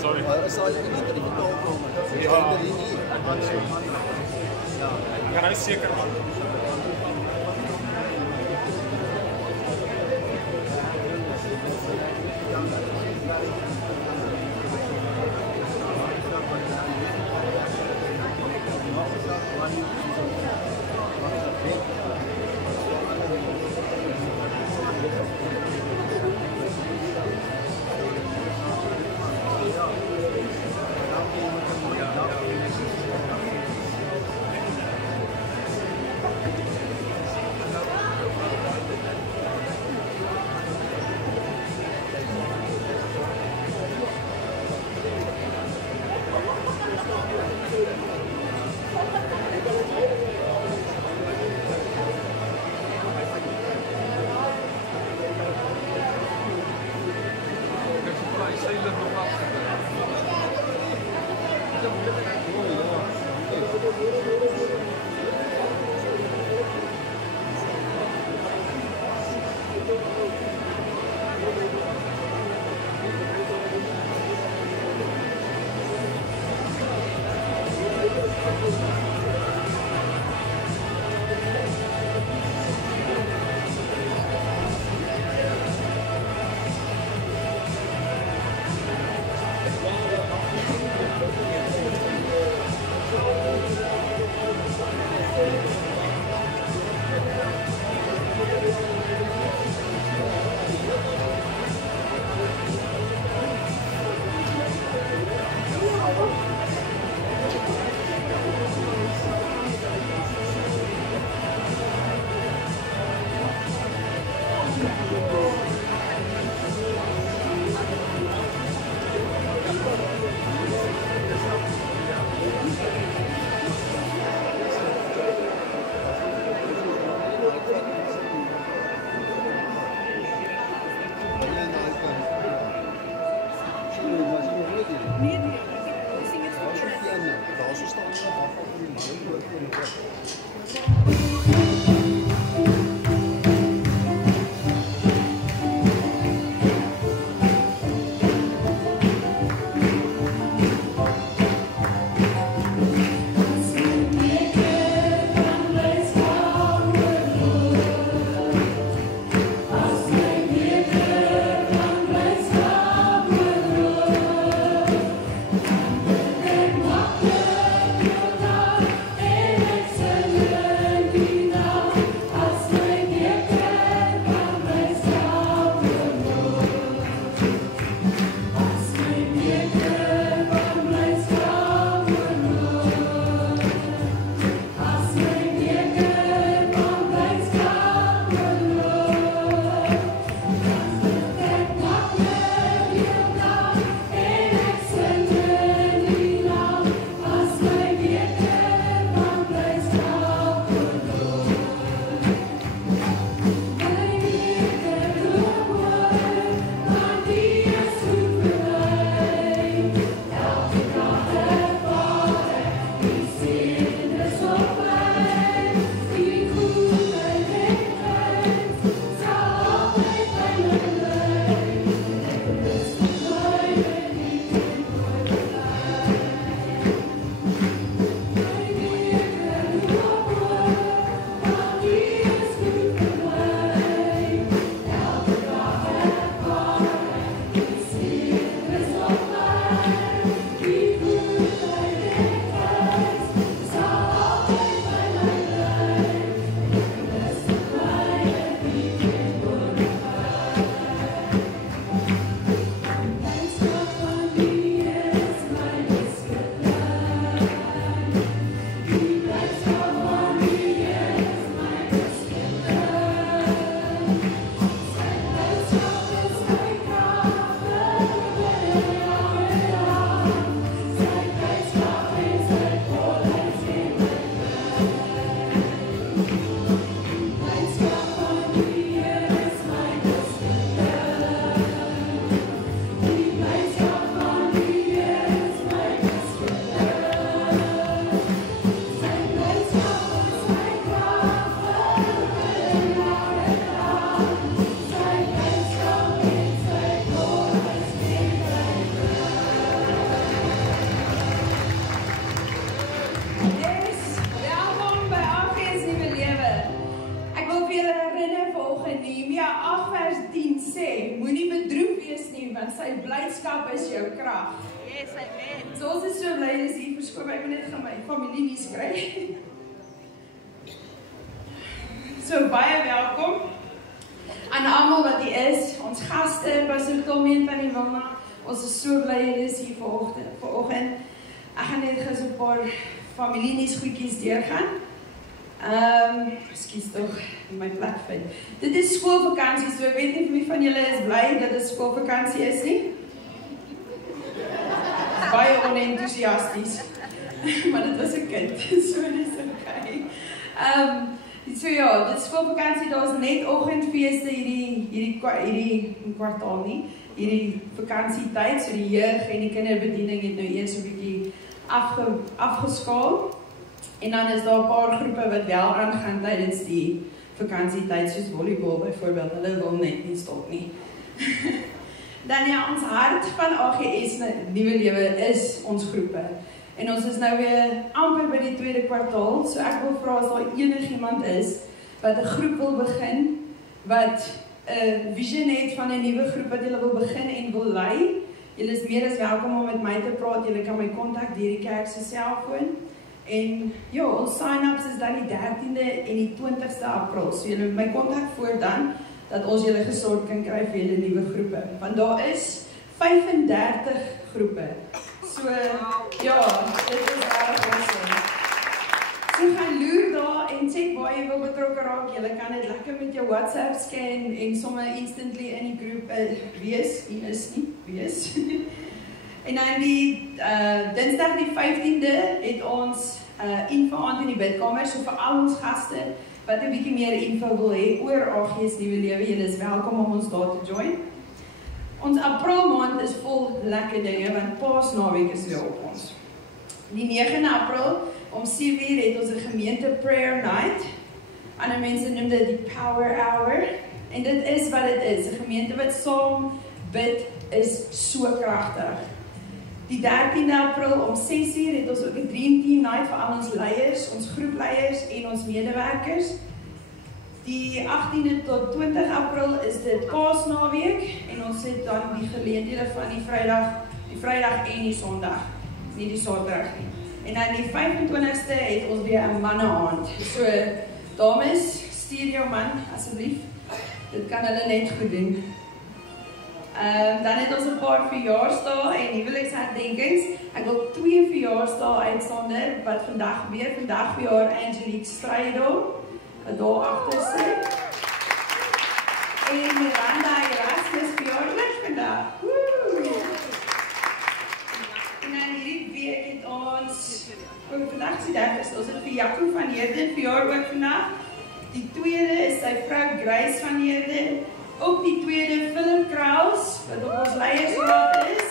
Sorry. Kan hij zeker maken? It's is jou krag. Yes, amen. So ons is so bly dis hier verskoon, ek moet net gaan my familie nie skry. So baie welkom aan almal wat hier is, ons gaste, Pastor Tommy en Tannie Wilma. Ons is so bly julle is hier vanoggend. Ek gaan net gou so 'n paar familienies goedjies deurgaan. Ekskuus tog, my plek vind. Dit is skoolvakansie, so ek weet nie wie van julle is bly dat dit skoolvakansie is nie. Baie onenthousiasties. Maar dit was 'n kind, so dis okay. So ja, dit is skoolvakansie, daar's net oggendfeeste hierdie kwartaal nie. Hierdie vakansietyd, so die jeug en die kinderbediening het nou eers 'n bietjie afgeskaal. En dan is daar 'n paar groepe wat wel aangaan tydens die vakansietyd, soos volleybal byvoorbeeld. Hulle wil net nie stop nie. Dan ja, ons hart van AGS Nuwe Lewe is ons groepe. En ons is nou weer amper by die tweede kwartaal, so ek wil vra as daar enigiemand is wat 'n groep wil begin, wat 'n vision het van 'n nuwe groep wat julle wil begin en wil lei. Julle is meer as welkom om met my te praat. Julle kan my kontak deur die kerk se selfoon. En ja, ons sign-ups is dan die 13de en die 20ste April. So julle moet my kontak voor dan, dat ons julle gesorg kan kry vir julle nuwe groepe. Want daar is 35 groepe. So ja, dit is baie awesome. So gaan loer daar en check waar jy wil betrokke raak. Julle kan dit lekker met jou WhatsApp scan en sommer instantly in die groep wees. Wees. En dan die Dinsdag die 15de het ons info aand in die bidkamer, so vir al ons gaste wat 'n bietjie meer info wil hê oor AGS Nuwe Lewe, julle is welkom om ons daar te join. Ons April maand is vol lekker dinge, want Paasnaweek is weer op ons. Die 9de April om 7:00 het ons 'n gemeente prayer night. Ander mense noem dit die power hour. En dit is wat dit is, 'n gemeente wat saam bid is so kragtig. Die 13de April om 6:00 het ons ook 'n dream team night vir al ons leiers, ons groepleiers en ons medewerkers. Die 18de tot 20 April is dit Paasnaweek en ons het dan die geleenthede van die Vrydag en die Sondag, nie die Saterdag nie. En dan die 25ste het ons weer 'n manne-aand. So dames, stuur jou man asseblief. Dit kan hulle net goed doen. Dan het ons 'n paar verjaarsdae en huweliksherdenkings. Ek wil 2 verjaarsdae uitsonder wat vandag verjaar Angelique Strydom, wat daar agter sit. En Miranda Erasmus verjaar ook vandag. En dan hierdie week het ons vandag is die 30ste, ons het vir Jaco van Heerden verjaar ook vandag. Die tweede is sy vrou Grace van Heerden. Ook die tweede, Philip Kraus, wat op ons leiersraad is.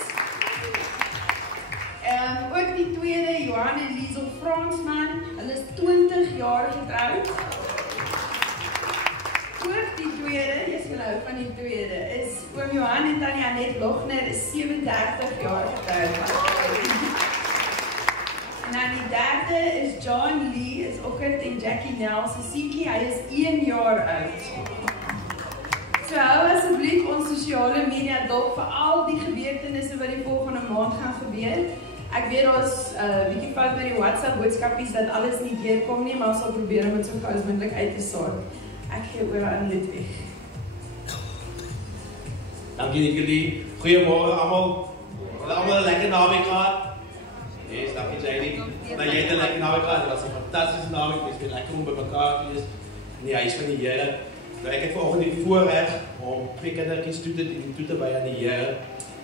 Ook die tweede, Johan en Liesel Fransman. Hulle is 20 jaar getroud. Ook die tweede, jy sal hou van die tweede, is oom Johan en Tannie Annette Logner is 37 jaar getroud. En dan die derde is John Lee, is Okkert en Jackie Nel se seentjie, hy is 1 jaar oud. So hou asseblief ons sosiale media dop vir al die gebeurtenisse wat die volgende maand gaan gebeur. Ek weet daar's bietjie fout met die WhatsApp boodskapies dat alles nie deurkom nie, maar ons sal probeer om dit so gou as moontlik uit te sort. Ek gee oor aan Ludwig. Dankie Nikkie. Goeiemôre almal. Julle almal 'n lekker naweek gehad. Yes, dankie Janie. Maar jy het 'n lekker naweek gehad. Dit was 'n fantastiese naweek. Dit was lekker om by mekaar te wees in die huis van die Here. Nou ek het vanoggend die voorreg om 2 kindertjies toe te by aan die Here.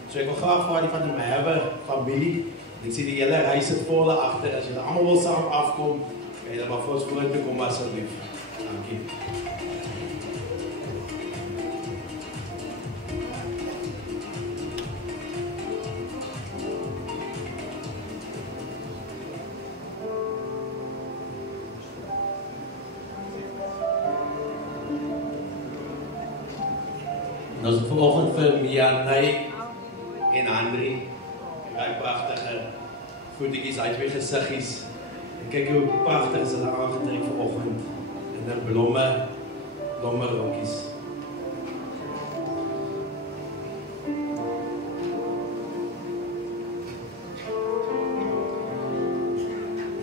So ek wil graag vir die van die Merwe familie. Ek sien die hele reis het vol agter. As julle almal wil saam afkom, kan julle maar vir ons vorentoe kom asseblief. Dankie. Ons het vanoggend vir Mianay en Andri, die pragtige voetjies uit twee gesiggies. En kyk hoe pragtig is hulle aangetrek vanoggend in 'n blomme rokkies.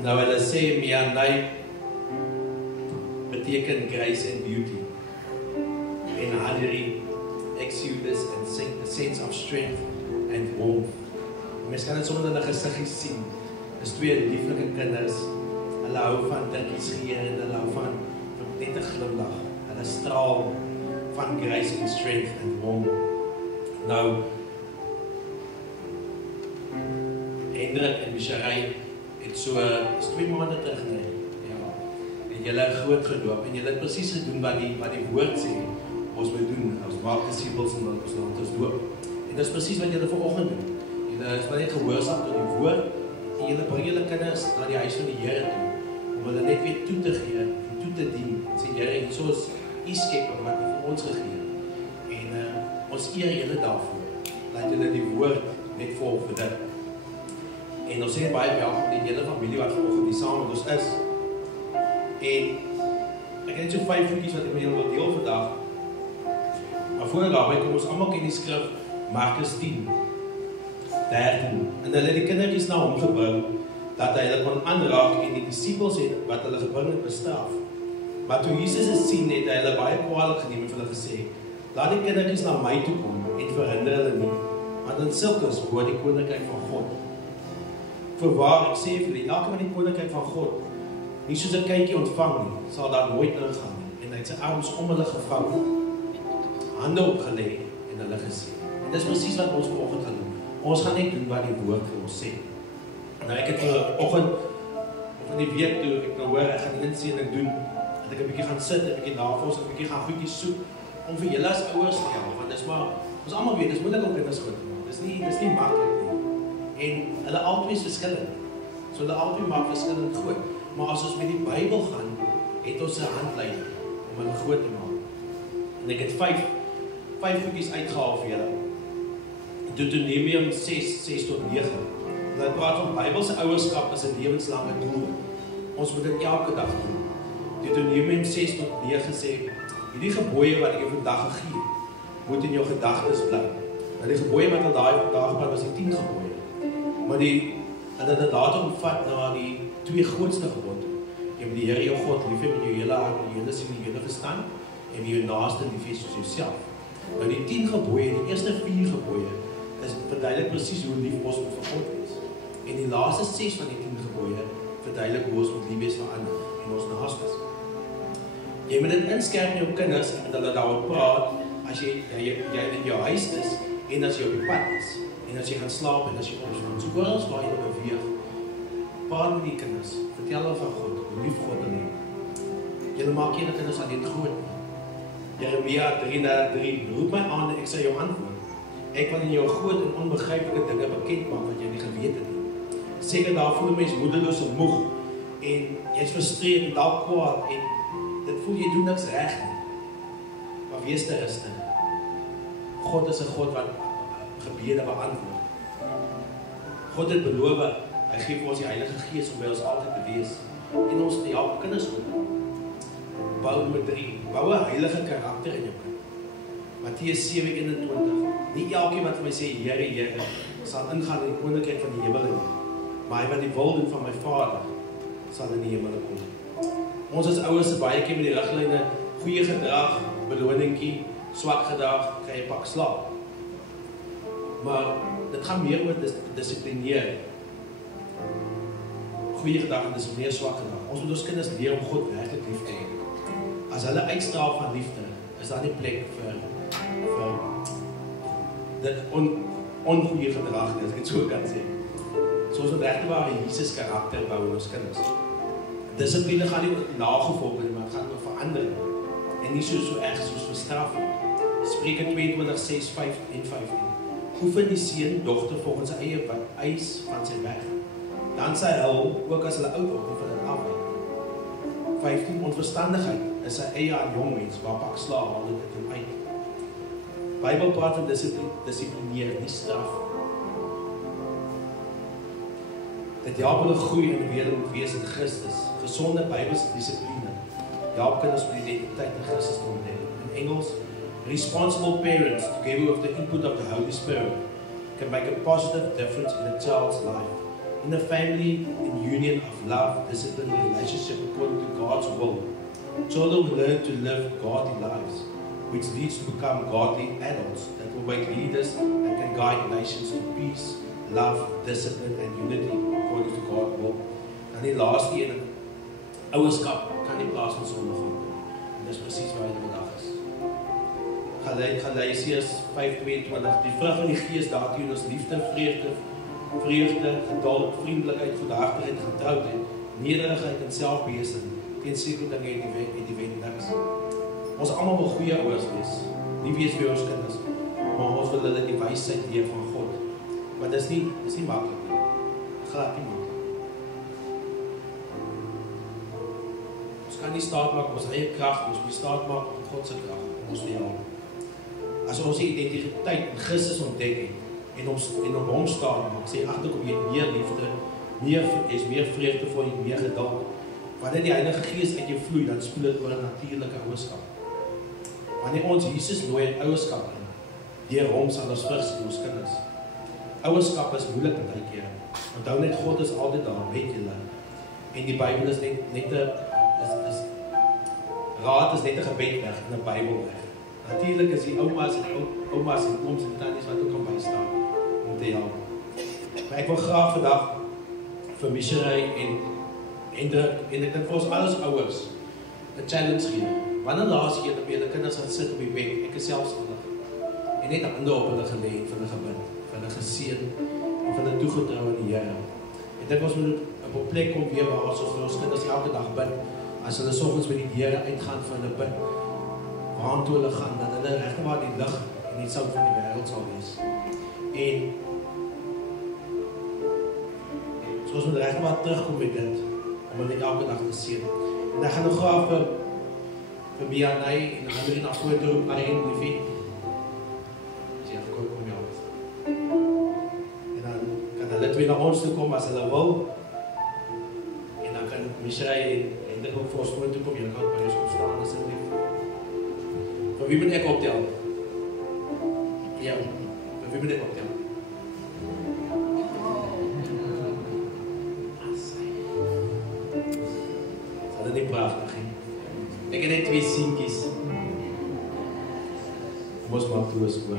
Nou hulle sê Mianai beteken grace and beauty. En Haneri exudes and a sense of strength and warmth. Mens kan dit sommer in 'n gesiggies sien. Dis twee lieflike kinders. Hulle hou van dingetjies gee en hulle hou van net 'n glimlag. Hulle straal van grace and strength and warmth. Nou Hendrik en Michael het so 2 maande terug en julle groot gedoop en julle het presies gedoen wat die woord sê ons moet doen, ons maak disippels en ons doop. En dit is presies wat julle vanoggend doen. Julle is net gehoorsaam tot die woord en julle bring julle kinders na die huis van die Here toe om hulle net weer toe te gee en toe te dien. Sê Here, en soos U skepper wat U vir ons gegee het. En ons eer julle daarvoor. Laat julle die woord net volg vir dit. En ons sê baie welkom die hele familie wat vanoggend hier saam met ons is. En ek het net so 5 voetjies wat ek met julle wil deel vandag. Maar voor daarby kom ons almal ken die skrif Markus 10:13. En hulle het die kindertjies na hom gebring dat hy hulle kon aanraak en die disippels het wat hulle gebring het bestraf. Maar toe Jesus het sien het hy hulle baie kwaadlik geneem en vir hulle gesê: "Laat die kindertjies na my toe kom en verhinder hulle nie, want in sulkes behoort die koninkryk van God. Voorwaar, ek sê vir julle, elke wat die koninkryk van God nie soos 'n kykie ontvang nie, sal daar nooit ingaan nie." En hy het sy arms om hulle gevou, hande opgelê en hulle gesê. En dis presies wat ons vanoggend gaan doen. Ons gaan net doen wat die woord vir ons sê. Nou ek het vanoggend of in die week toe ek nou hoor ek gaan insiening doen, dat ek 'n bietjie gaan sit, 'n bietjie navors, 'n bietjie gaan goedjies soek om vir julle as ouers te help, want dis maar ons almal weet dis moeilik om kinders groot te maak. Dis nie maklik nie. En hulle albei is verskillend. So hulle albei maak verskillend groot. Maar as ons met die Bybel gaan, het ons 'n handleiding om hulle groot te maak. En ek het 5 voetjies uitgehaal vir julle. Deuteronomium 6:6-9. Dit praat van Bybelse ouerskap as 'n lewenslange doel. Ons moet dit elke dag doen. Deuteronomium 6:9 sê: "Hierdie gebooie wat ek jou vandag gegee het, moet in jou gedagtes bly." Nou die gebooie wat al daai gepraat was die 10 gebooie. Maar en dit het later omvat na die 2 grootste gebod. Jy moet die Here jou God lief hê met jou hele hart, met jou hele siel en jou hele verstand en met jou naaste lief hê soos jouself. Nou die 10 gebooie, die eerste 4 gebooie is verduidelik presies hoe lief ons moet vir God wees. En die laaste 6 van die 10 gebooie verduidelik hoe ons moet lief wees vir ander en ons naastes. Jy moet dit inskerp in jou kinders en met hulle daaroor praat as jy in jou huis is en as jy op die pad is en as jy gaan slaap en as jy opstaan. So oral waar jy beweeg, praat met die kinders, vertel hulle van God, hoe lief God hulle het. Julle maak julle kinders alleen groot. Jeremia 3:3, roep my aan en ek sal jou antwoord. Ek wil in jou groot en onbegryplike dinge bekend maak wat jy nie geweet het nie. Seker daar voel 'n mens moedeloos en moeg en jy's frustreerd en dalk kwaad en dit voel jy doen niks reg nie. Maar wees te rustig. God is 'n God wat gebede beantwoord. God het beloof, hy gee vir ons die Heilige Gees om by ons altyd te wees en ons te help kinders goed. Bou nommer 3, bou 'n heilige karakter in jou kind. Matteus 7:21. Nie elkeen wat vir my sê Here, Here, sal ingaan in die koninkryk van die hemel nie, maar hy wat die wil doen van my Vader sal in die hemel kom. Ons as ouers is baie keer met die riglyne goeie gedrag, beloningkie, swak gedrag, kry jy pak slaap. Maar dit gaan meer oor dissiplineer. Goeie gedrag en dissiplineer swak gedrag. Ons moet ons kinders leer om God werklik lief te hê. As hulle uitstraal van liefde, is daar nie plek vir dit ongoeie gedrag, as ek het so kan sê. So ons moet regtig waar Jesus karakter bou in ons kinders. Dissipline gaan nie nagevolg word, maar het gaan oor verandering. En nie so erg soos verstraf word. Spreuke 22:6-15. Oefen die seun dogter volgens sy eie eis van sy weg. Dan sy hul, ook as hulle oud word, van dit afwyk. 15. Onverstandigheid is sy eie aan jong mens, waar pak slaag haal dit uit. Bybel praat van dissiplineer, nie straf. Dit help hulle groei in wie hulle moet wees in Christus. Gesonde Bybelse dissipline help kinders met die identiteit in Christus te ontdek. In Engels, responsible parents, together with the input of the Holy Spirit, can make a positive difference in a child's life. In a family, in union of love, discipline, and relationship according to God's will, children will learn to live godly lives, which leads to become godly adults that will make leaders and can guide nations to peace, love, discipline, and unity according to God's will. En die laaste een, ouerskap kan nie plaas van sonde gaan. En dis presies waar hy vandag is. Galasiërs 5:22. Die vrug van die Gees daartoe is liefde, vreugde, geduld, vriendelikheid, goedhartigheid, getrouheid, nederigheid en selfbeheersing. Teen sekere dinge het die wet niks. Ons almal wil goeie ouers wees. Nie wees vir ons kinders, maar ons wil hulle die wysheid leer van God. Maar dis nie maklik nie. Glad nie maklik. Ons kan nie staat maak op ons eie krag, ons moet staat maak op God se krag, ons te help. As ons die identiteit in Christus ontdek het, en op hom staan maak, sê agterkom jy meer liefde, meer vreugdevol, meer geduld. Wanneer die Heilige Gees uit jou vloei, dan spoel dit oor 'n natuurlike ouerskap. Wanneer ons Jesus nooi in ouerskap in, deur hom sal ons vrug sien ons kinders. Ouerskap is moeilik baie keer. Onthou net God is altyd daar met julle. En die Bybel is net 'n raad is net 'n gebed weg en 'n Bybel weg. Natuurlik is die oumas en ooms en tannies wat ook kan bystaan om te help. Maar ek wil graag vandag vir Missionary en Hendrik en ek dink vir ons alles ouers 'n challenge gee. Wanneer laas keer dat julle kinders gaan sit op die bed, ek is selfstandig, en net hande op hulle gelê en vir hulle gebid, vir hulle geseën en vir hulle toegetrou aan die Here. Ek dink ons moet op 'n plek kom weer waar ons vir ons kinders elke dag bid. As hulle soggens by die deure uitgaan vir hulle bid, waartoe hulle gaan, dat hulle regtig die lig en die sout van die wêreld sal wees. En so ons moet regtig terugkom met dit, om hulle elke dag te sien. En ek gaan nog graag vir Bianay en dan gaan we naar voren toe, Arjen, liefie. Dus ja, kom jou uit. En dan kan hulle twee naar ons toe komen as hulle wil. En dan kan Missionary en Hendrik ook voor ons voren toe komen. Julle kan bij ons kom staan, asseblief. Voor wie moet ek optel? Ja, voor wie moet ek optel? Is dat niet prachtig, hè? Ek het net twee seentjies. Mos maar toe is oor.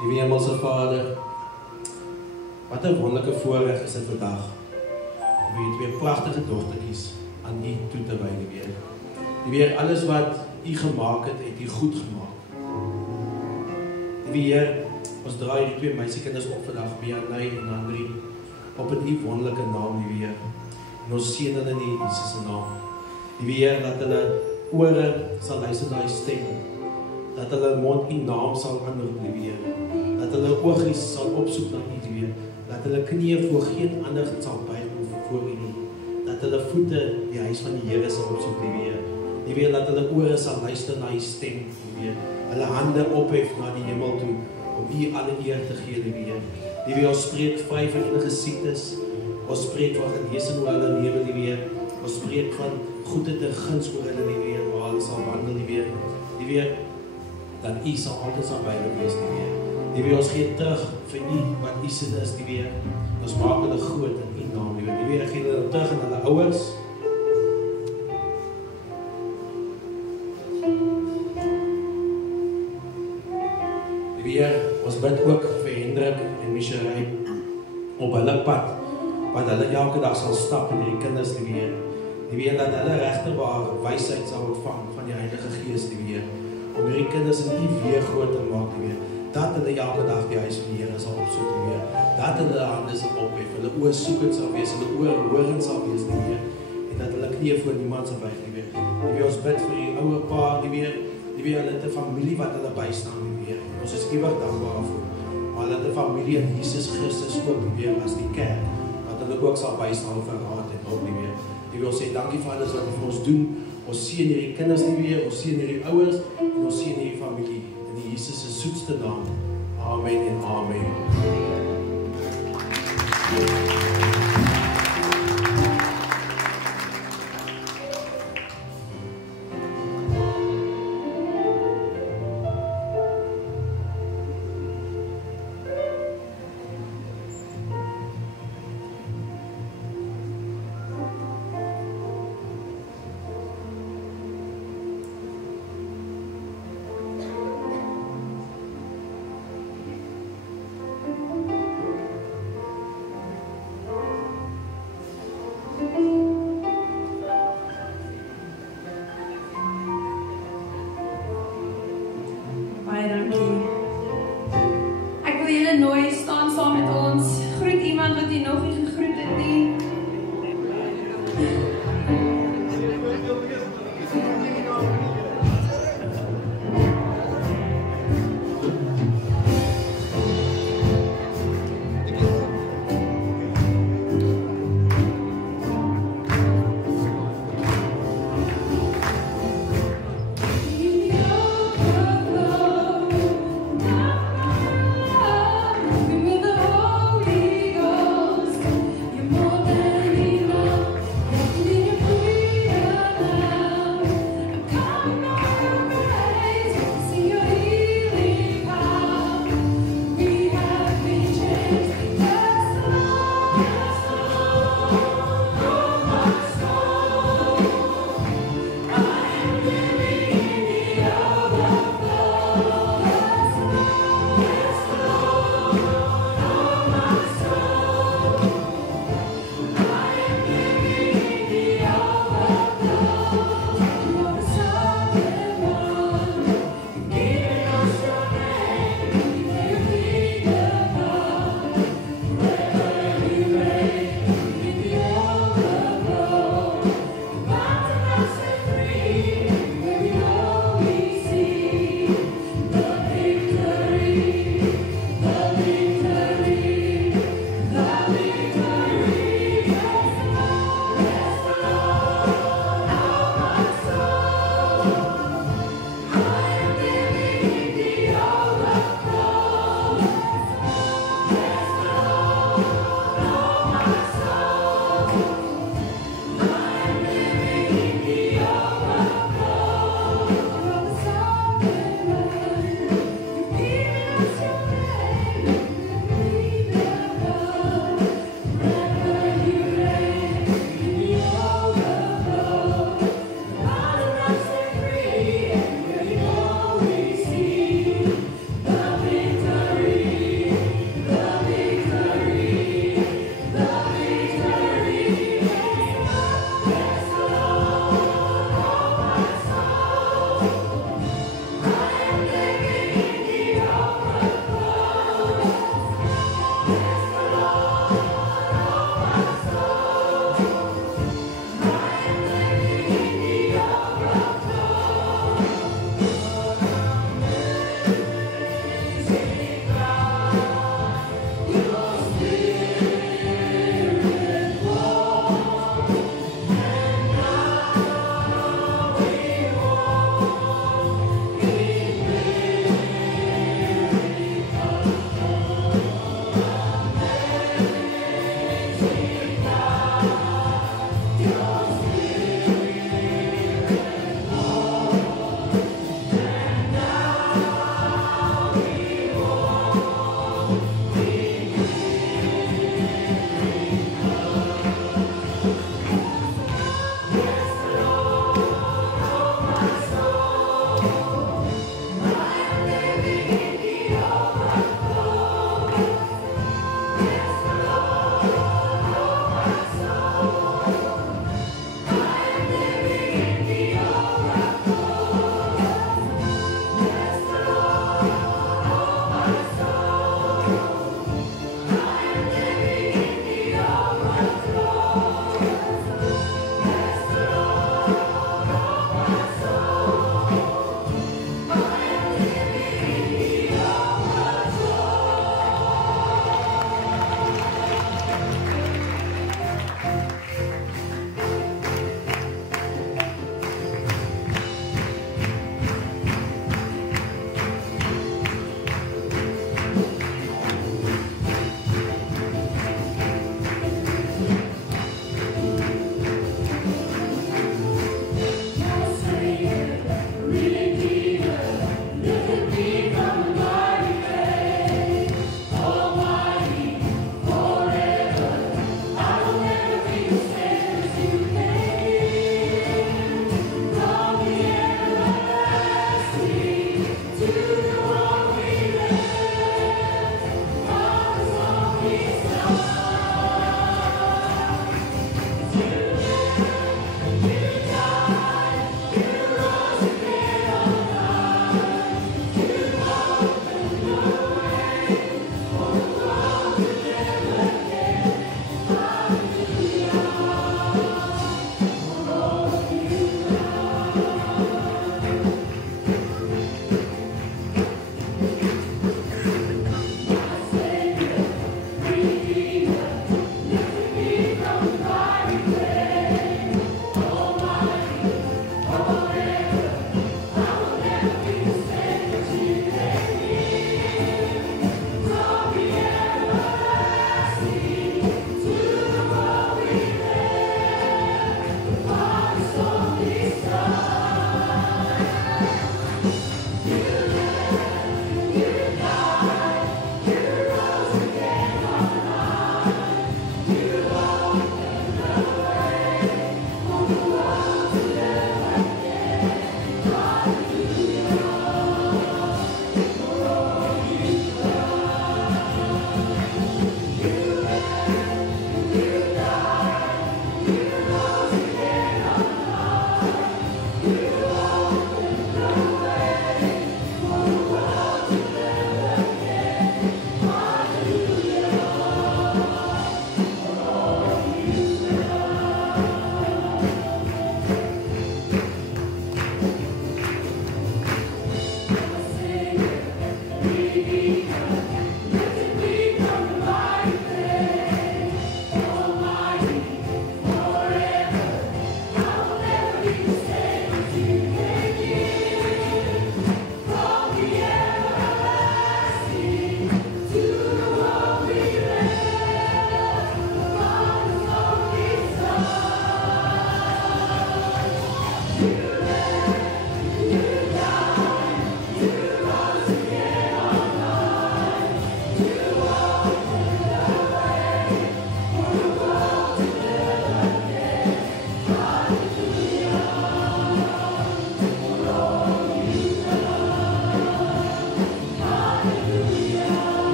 Liewe Hemelse Vader, wat 'n wonderlike voorreg is dit vandag om hierdie twee pragtige dogtertjies aan U toe te wy, Here. Liewe alles wat U gemaak het, het U goed gemaak. Liewe Heer, ons draai die twee meisiekinders op vandag, Bianay en Andri, op in U wonderlike naam, Liewe Heer. En ons seën hulle in Jesus se naam. Liewe Heer, dat hulle ore sal luister na U stem, dat hulle mond U naam sal aanroep, Liewe Heer. Dat hulle oogies sal opsoek na U, Liewe Heer. Dat hulle knieë voor geen ander sal buig voor U nie. Dat hulle voete die huis van die Here sal opsoek, Liewe Heer. Liewe Heer, dat hulle ore sal luister na U stem, Liewe Heer. Hulle hande ophef na die hemel toe, om U alle eer te gee, Liewe Heer. Liewe Heer, ons spreek vry van enige siektes. Ons spreek van genesing oor hulle lewe, Liewe Heer. Ons spreek van goedheid en guns oor hulle, Liewe Heer, waar hulle sal wandel, Liewe Heer. Liewe Heer, dat U sal altyd sal by hulle wees, Liewe Heer. Liewe Heer, ons gee terug vir U wat U sin is, Liewe Heer. Ons maak hulle groot in U naam, Liewe Heer. Liewe Heer, gee hulle terug aan hulle ouers. Liewe Heer, ons bid ook vir Hendrik en Missionary op hulle pad, wat hulle elke dag sal stap in die kinders, Liewe Heer. Liewe Heer, dat hulle regte ware wysheid sal ontvang van die Heilige Gees, Liewe Heer, om hierdie kinders in U weer groot te maak, Liewe Heer. Dat hulle elke dag die huis van die Here sal opsoek, Liewe Heer. Dat hulle hande sal ophef, hulle oë soekend sal wees, hulle oë horend sal wees, Liewe Heer. En dat hulle knieë voor niemand sal buig, Liewe Heer. Liewe Heer, ons bid vir die ouer pa, Liewe Heer. Liewe Heer, hulle het 'n familie wat hulle bystaan, Liewe Heer. Ons is ewig dankbaar daarvoor. Maar hulle het 'n familie in Jesus Christus ook, Liewe Heer, as die kerk, wat hulle ook sal bystaan vir raad en hulp, Liewe Heer. Liewe Heer, ons sê dankie vir alles wat U vir ons doen. Ons seën hierdie kinders, Liewe Heer, ons seën hierdie ouers en ons seën hierdie familie in die Jesus se soetste naam. Amen en amen. Baie dankie. Ek wil julle nooi staan saam met ons. Groet iemand wat jy nog nie gegroet het nie. With the Holy Ghost.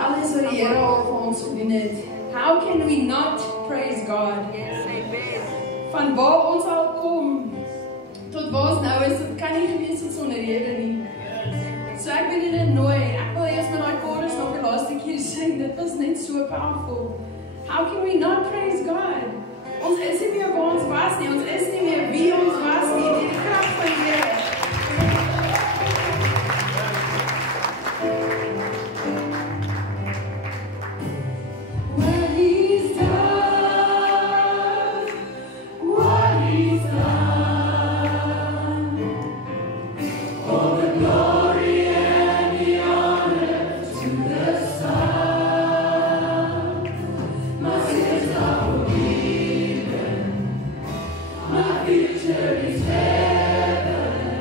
alles wat die Here al vir ons gedoen het. How can we not praise God? Van waar ons al kom tot waar ons nou is, dit kan nie gewees het sonder Here nie. So ek wil julle nooi, ek wil eers met daai chorus nog die laaste keer sing, dit was net so powerful. How can we not praise God? Ons is nie meer waar ons was nie, ons is nie meer wie ons was nie, die krag van die Here. Future is heaven.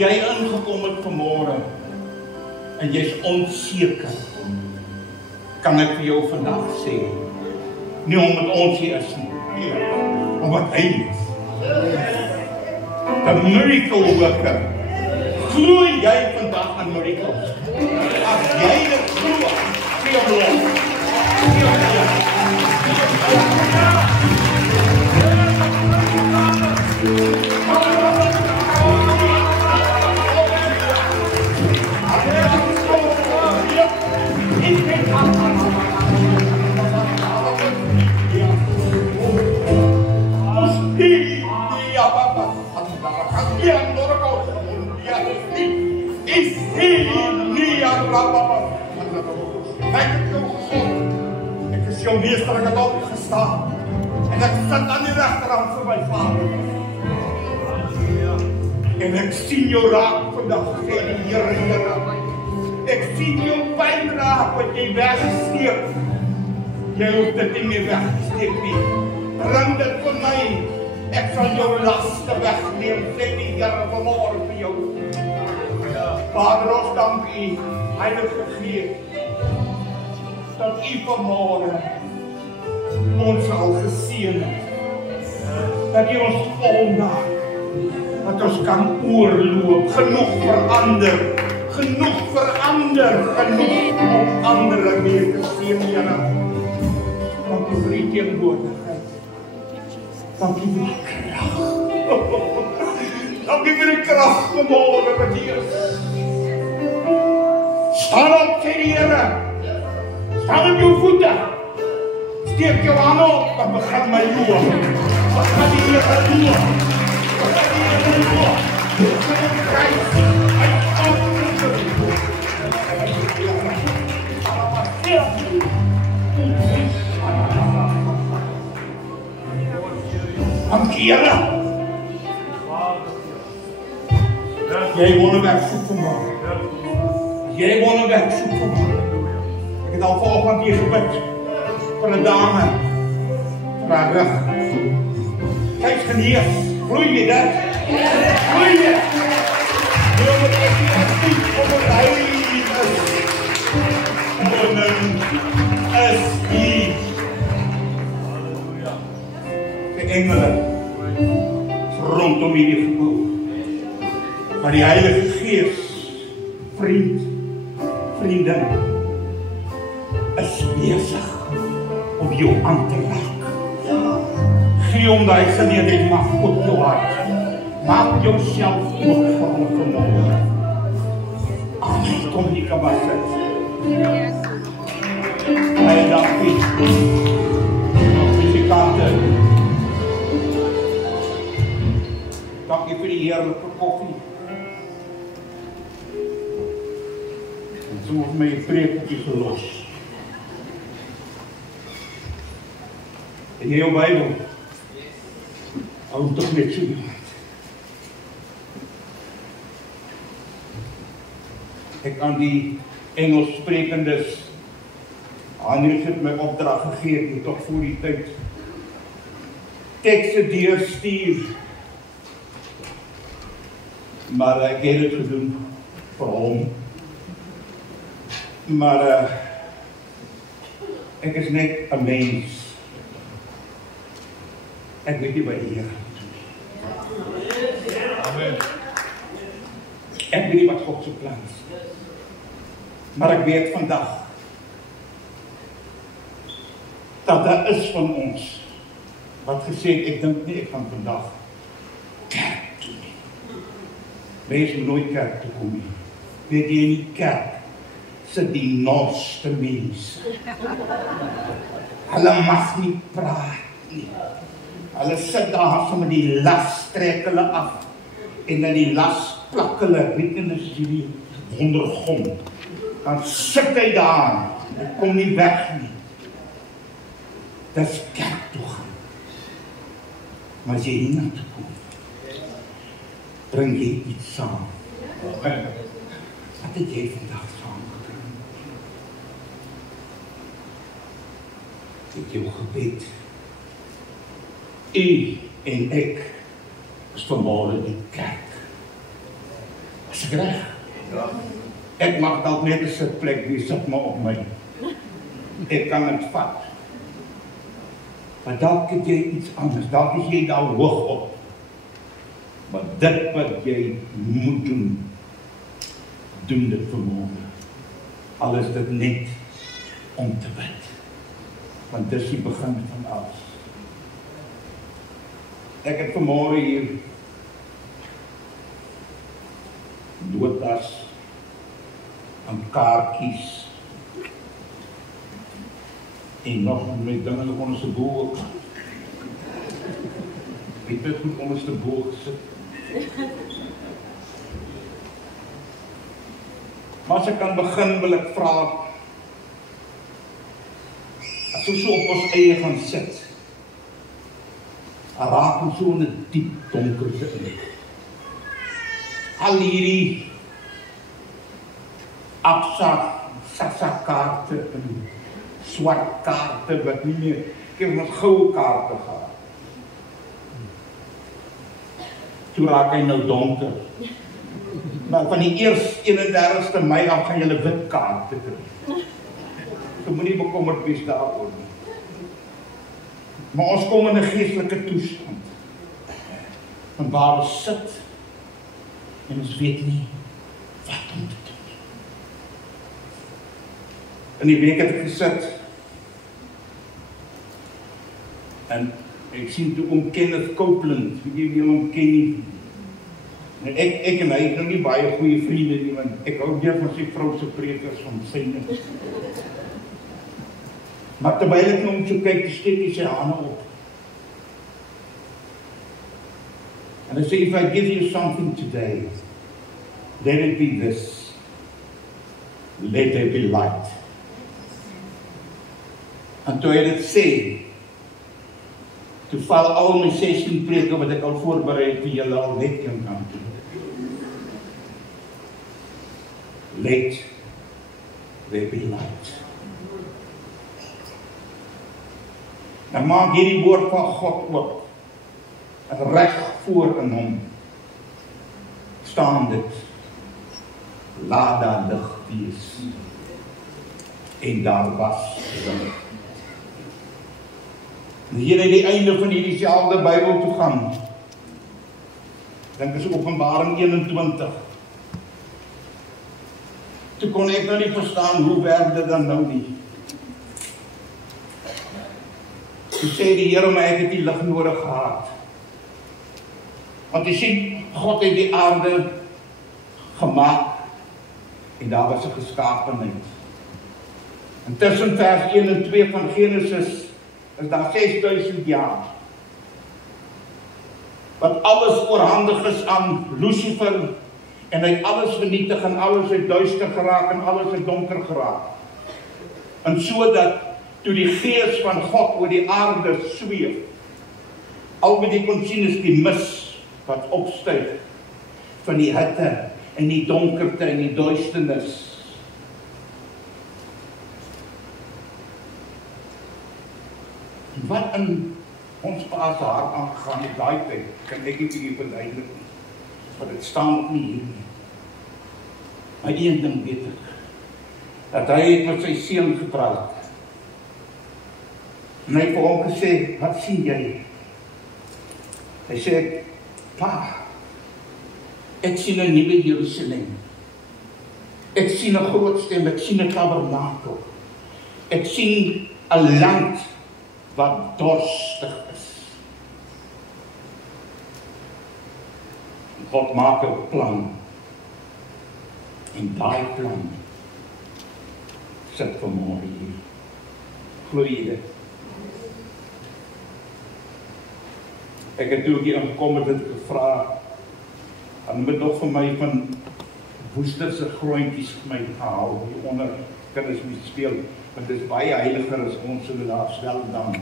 jy ingekom het vanmôre en jy's onseker, kan ek vir jou vandag sê, nie omdat ons hier is nie, omdat hy is. The miracle worker. Glo jy vandag aan miracles? As jy dit glo, gee hom lof. Ek is jou meester, ek het opgestaan en ek sit aan die regterhand vir my Vader en ek sien jou raak vandag, sê die Here. Ek sien jou pyn raak wat jy weggesteek. Jy hoef dit nie meer weg te steek nie. Bring dit vir my, ek sal jou laste wegneem, sê die Here vanmôre vir jou. Vader, ons dank U, Heilige Gees, dat U vanmôre ons sal geseën het, dat U ons volmaak, dat ons kan oorloop, genoeg verander, genoeg om ander mee te seën, Here. Dank U vir U teenwoordigheid, dank U vir die krag, dank U vir die krag vanmôre wat hier is. Staan op, sê die Here. Staan op jou voete. Steek jou hande op en begin my loof. Wat gaan die Here doen? Wat gaan die Here doen? Dit is een prijs. Hy komt dank die Here. Jy wonderwerk soek vanmôre. Jy wonderwerk soek vanmôre. Ek het al vanoggend hier gebid vir 'n dame, vir haar rug. Sy's genees. Glo jy dit? Glo jy? Glo wat ek hier sien, omdat hy is hier. Die engele rondom hierdie gebou. Maar die Heilige Gees, vriendin, is besig om jou aan te raak. Gee hom daai geleentheid mag op jou hart. Maak jouself oop vir hom vanmôre. Amen. Kom die kabasse. Baie dankie. Musikante. Dankie vir die heerlike koffie. Soms my preekjes gelos. En jy jou Bybel, hou toch net so iemand. Ek aan die Engels sprekendes, Hannes het my opdrag gegee, toch voor die tyd, tekste deurstuur. Maar ek het het gedoen vir hom. Maar ek is net 'n mens. Ek weet nie wat die Here doen. Amen. Ek weet nie wat God se plan is. Maar ek weet vandag dat daar is van ons wat gesê het, ek dink nie ek gaan vandag kerk toe nie. Wees nooit kerk toe kom nie. Weet jy nie kerk? Sit die norste mense. Hulle mag nie praat nie. Hulle sit daar so met die las trek hulle af en dan die las plak hulle reken as die ondergrond. Dan sit hy daar. Hy kom nie weg nie. Dis kerk toe gaan. Maar as jy hier na toe kom, bring jy iets saam. Wat het jy vandag saamgebring? Het jou gebed. U en ek is vanmôre die kerk. Is ek reg? Ja. Ek mag dalk net 'n sitplek wees, sit maar op my. Ek kan dit vat. Maar dalk het jy iets anders, dalk is jy daar hoog op. Maar dit wat jy moet doen, doen dit vanmôre. Al is dit net om te bid. Want dis die begin van alles. Ek het vanmôre hier notas en kaartjies en nog met dinge op ons boek. Ek het goed op ons boek gesit. Maar as ek kan begin, wil ek vra, as ons so op ons eie gaan sit, raak ons so in 'n diep donkerte in. Al hierdie Absa kaarte en swart kaarte wat nie meer, ek het met goue kaarte gehad. Toe raak hy nou donker. Maar van die 31ste Mei af gaan julle wit kaarte kry. So moenie bekommerd wees daaroor nie. Maar ons kom in 'n geestelike toestand. En waar ons sit en ons weet nie wat om te doen. In die week het ek gesit en ek sien toe om Kenneth Copeland, wie jy hom ken nie. En ek en hy het nou nie baie goeie vriende nie, want ek hou meer van sy vrou se predikers van syne. Maar terwyl ek nou so kyk, steek hy sy hande op. And I say, if I give you something today, let it be this. Let there be light. En toe hy dit sê, toe val al my 16 preke wat ek al voorberei het, vir julle al net een kant toe. Let there be light. Nou maak hierdie woord van God oop. En reg voor in hom staan dit. Laat daar lig wees. En daar was lig. Hier aan die einde van hierdie selfde Bybel toe gaan. Dink is Openbaring 21. Toe kon ek nou nie verstaan hoe werk dit dan nou nie. Toe sê die Here my, ek het die lig nodig gehad. Want jy sien, God het die aarde gemaak en daar was 'n geskaapenheid. En tussen vers 1 en 2 van Genesis is daar 6000 jaar. Wat alles oorhandig is aan Lucifer en hy het alles vernietig en alles het duister geraak en alles het donker geraak. En sodat toe die gees van God oor die aarde sweef, al wat jy kon sien is die mis wat opstyg van die hitte en die donkerte en die duisternis. Wat in ons pa se hart aangegaan het daai tyd, kan ek nie bietjie verduidelik nie. Want dit staan ook nie hier nie. Maar een ding weet ek, dat hy het met sy seun gepraat. En hy het vir hom gesê, wat sien jy? Hy sê, pa, ek sien 'n nuwe Jerusalem. Ek sien 'n groot stem, ek sien 'n tabernakel. Ek sien 'n land wat dorstig is. God maak 'n plan. En daai plan sit vanmôre hier. Glo jy dit? Ek het toe hier aangekom en dit gevra, en moet nog vir my van Woesterse groontjies vir my gehaal, hier onder kinders moet speel, want dit is baie heiliger as ons in daar swel dan.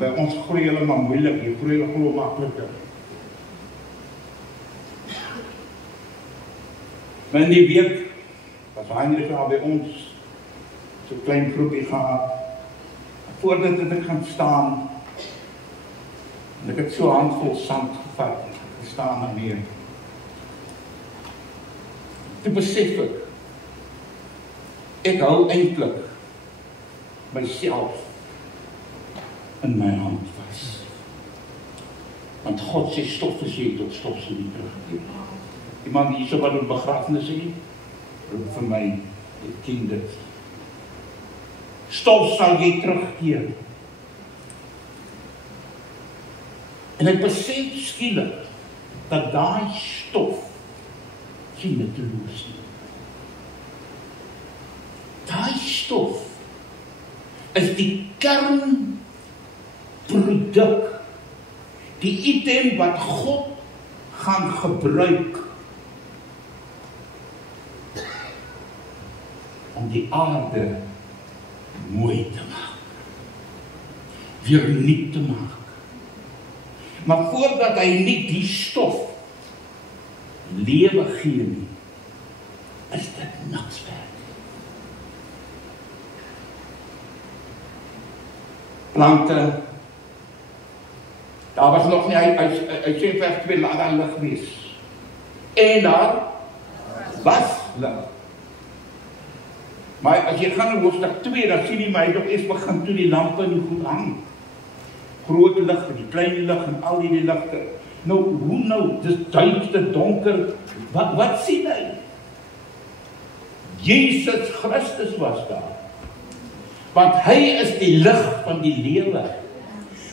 By ons groei hulle maar moeilik, jy groei hulle glo makliker. Maar in die week, was Heinrich daar by ons, so klein groepie gehad, voordat ek gaan staan, en ek het so 'n handvol sand gevat, gestaan daarmee. toe besef ek hou eintlik myself in my hand vas. Want God sê stof is jy tot stof sal nie teruggegee. Iemand hierso wat op begrafenis is, roep vir my, ek ken dit. Stof sal jy teruggee. En ek besef skielik dat daai stof sien nutteloos nie. Daai stof is die kernproduk, die item wat God gaan gebruik om die aarde mooi te maak, weer nuut te maak. Maar voordat hy nie die stof lewe gee nie, is dit niks werd. Plante, daar was nog nie, hy sê vers 2, laat daar lig wees. En daar was lig. Maar as jy gaan in hoofstuk 2, dan sien jy my nog eers begin toe die lampe nie goed hang. Groot lig, die klein lig en al die ligte. Nou, hoe nou? Dis duister, donker. Wat sien hy? Jesus Christus was daar. Want hy is die lig van die lewe.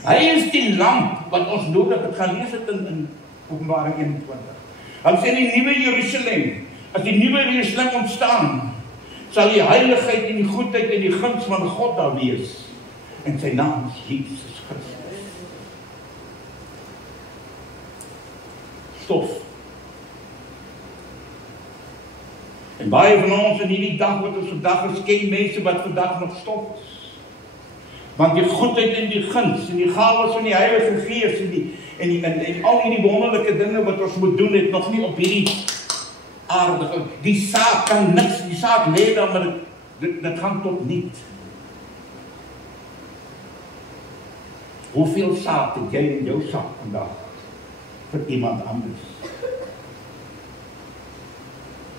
Hy is die lamp wat ons nodig het. Gaan lees dit in Openbaring 21. Dan sê die nuwe Jerusalem, as die nuwe Jerusalem ontstaan, sal die heiligheid en die goedheid en die guns van God daar wees. En sy naam is Jesus Christus. Stof. En baie van ons in hierdie dag wat ons vandag is, ken mense wat vandag nog stof is. Want die goedheid en die guns en die gawes van die Heilige Gees en al hierdie wonderlike dinge wat ons moet doen, het nog nie op hierdie aarde. Die saak kan niks, die saak lê daar, maar dit gaan tot niet. Hoeveel saak het jy in jou saak vandag vir iemand anders?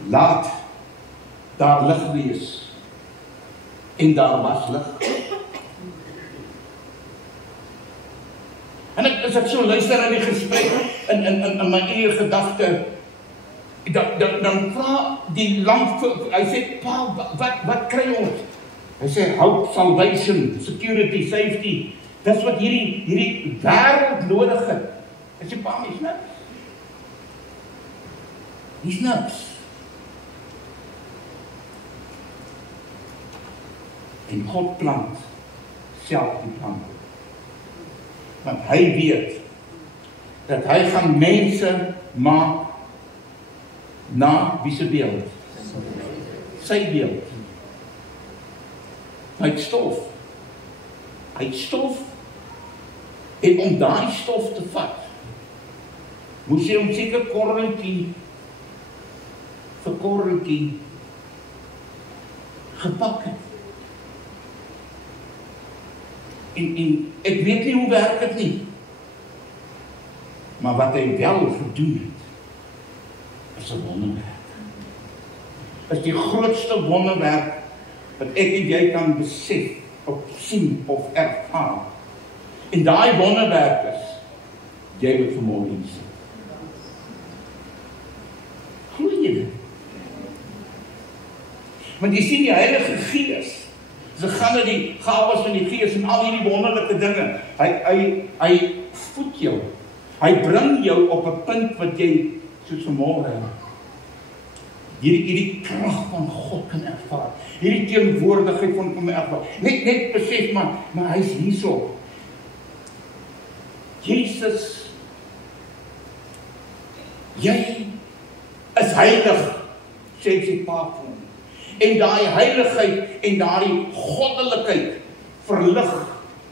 Laat daar lig wees. En daar was lig. En as ek so luister aan die gesprek in my eie gedagte, dan vra die lamp, hy sê, pa, wat kry ons? Hy sê, hope, salvation, security, safety. Dis wat hierdie wêreld nodig het. Hy sê, pa, is niks. Is niks. En God plant self die plante. Want hy weet dat hy gaan mense maak na wie se beeld? Sy beeld. Hy het stof. Hy het stof. En om daai stof te vat, moes jy hom seker korreltjie vir korreltjie gepak het. En ek weet nie hoe werk dit nie. Maar wat hy wel gedoen het, is 'n wonderwerk. Is die grootste wonderwerk wat ek en jy kan besef, of sien, of ervaar. En daai wonderwerk is, jy moet vanmôre insien. Glo jy dit? Want jy sien die Heilige Gees, sy gaan na die gawes van die Gees en al hierdie wonderlike dinge. Hy voed jou. Hy bring jou op 'n punt wat jy, soos vanmôre, hierdie krag van God kan ervaar. Hierdie teenwoordigheid van hom ervaar. Net besef maar hy is hierso. Jesus, jy is heilig, sê sy pa vir hom. En daai heiligheid en daai goddelikheid verlig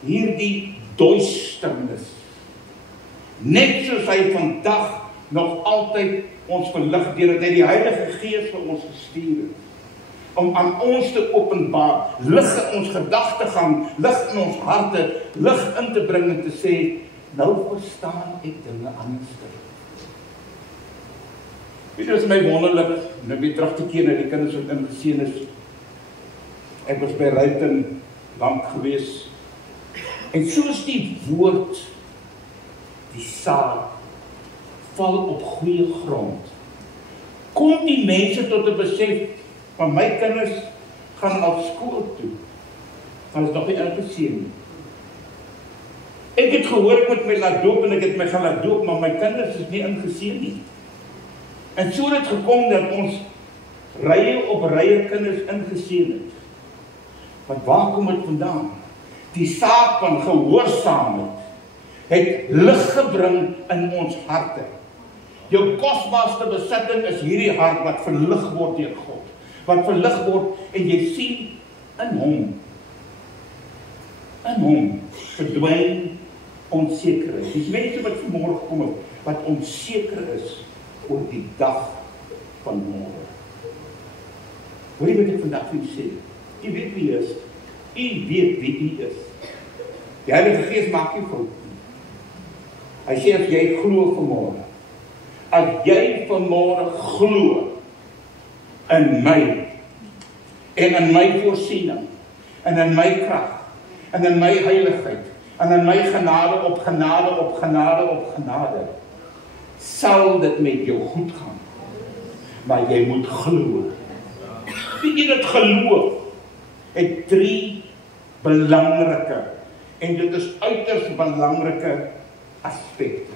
hierdie duisternis. Net soos hy vandag nog altyd ons verlig, deurdat hy die Heilige Gees vir ons gestuur het, om aan ons te openbaar, lig in ons gedagtegang, lig in ons harte, lig in te bring en te sê, nou verstaan ek dinge anders. Weet jy, dit is my wonderlik, nou weer terug te keer na die kinders wat ingeseën is. Ek was by Ruiten lank gewees. En soos die woord, die saad, val op goeie grond, kom die mense tot 'n besef, van my kinders gaan al skool toe, maar is nog nie ingeseën nie. Ek het gehoor ek moet my laat doop en ek het my gaan laat doop, maar my kinders is nie ingeseën nie. En so het gekom dat ons rye op rye kinders ingeseën het. Want waar kom dit vandaan? Die saad van gehoorsaamheid het lig gebring in ons harte. Jou kosbaarste besitting is hierdie hart wat verlig word deur God. Wat verlig word en jy sien in hom verdwyn onsekerheid. Die mense wat vanmôre gekom het, wat onseker is oor die dag van môre. Hoor jy wat ek vandag vir u sê? U weet wie u is. U weet wie u is. Die Heilige Gees maak nie fout nie. Hy sê as jy glo vanmôre, as jy vanmôre glo in my en in my voorsiening en in my krag en in my heiligheid en in my genade op genade op genade op genade, sal dit met jou goed gaan. Maar jy moet glo. Weet jy dat geloof het 3 belangrike, en dit is uiters belangrike aspekte.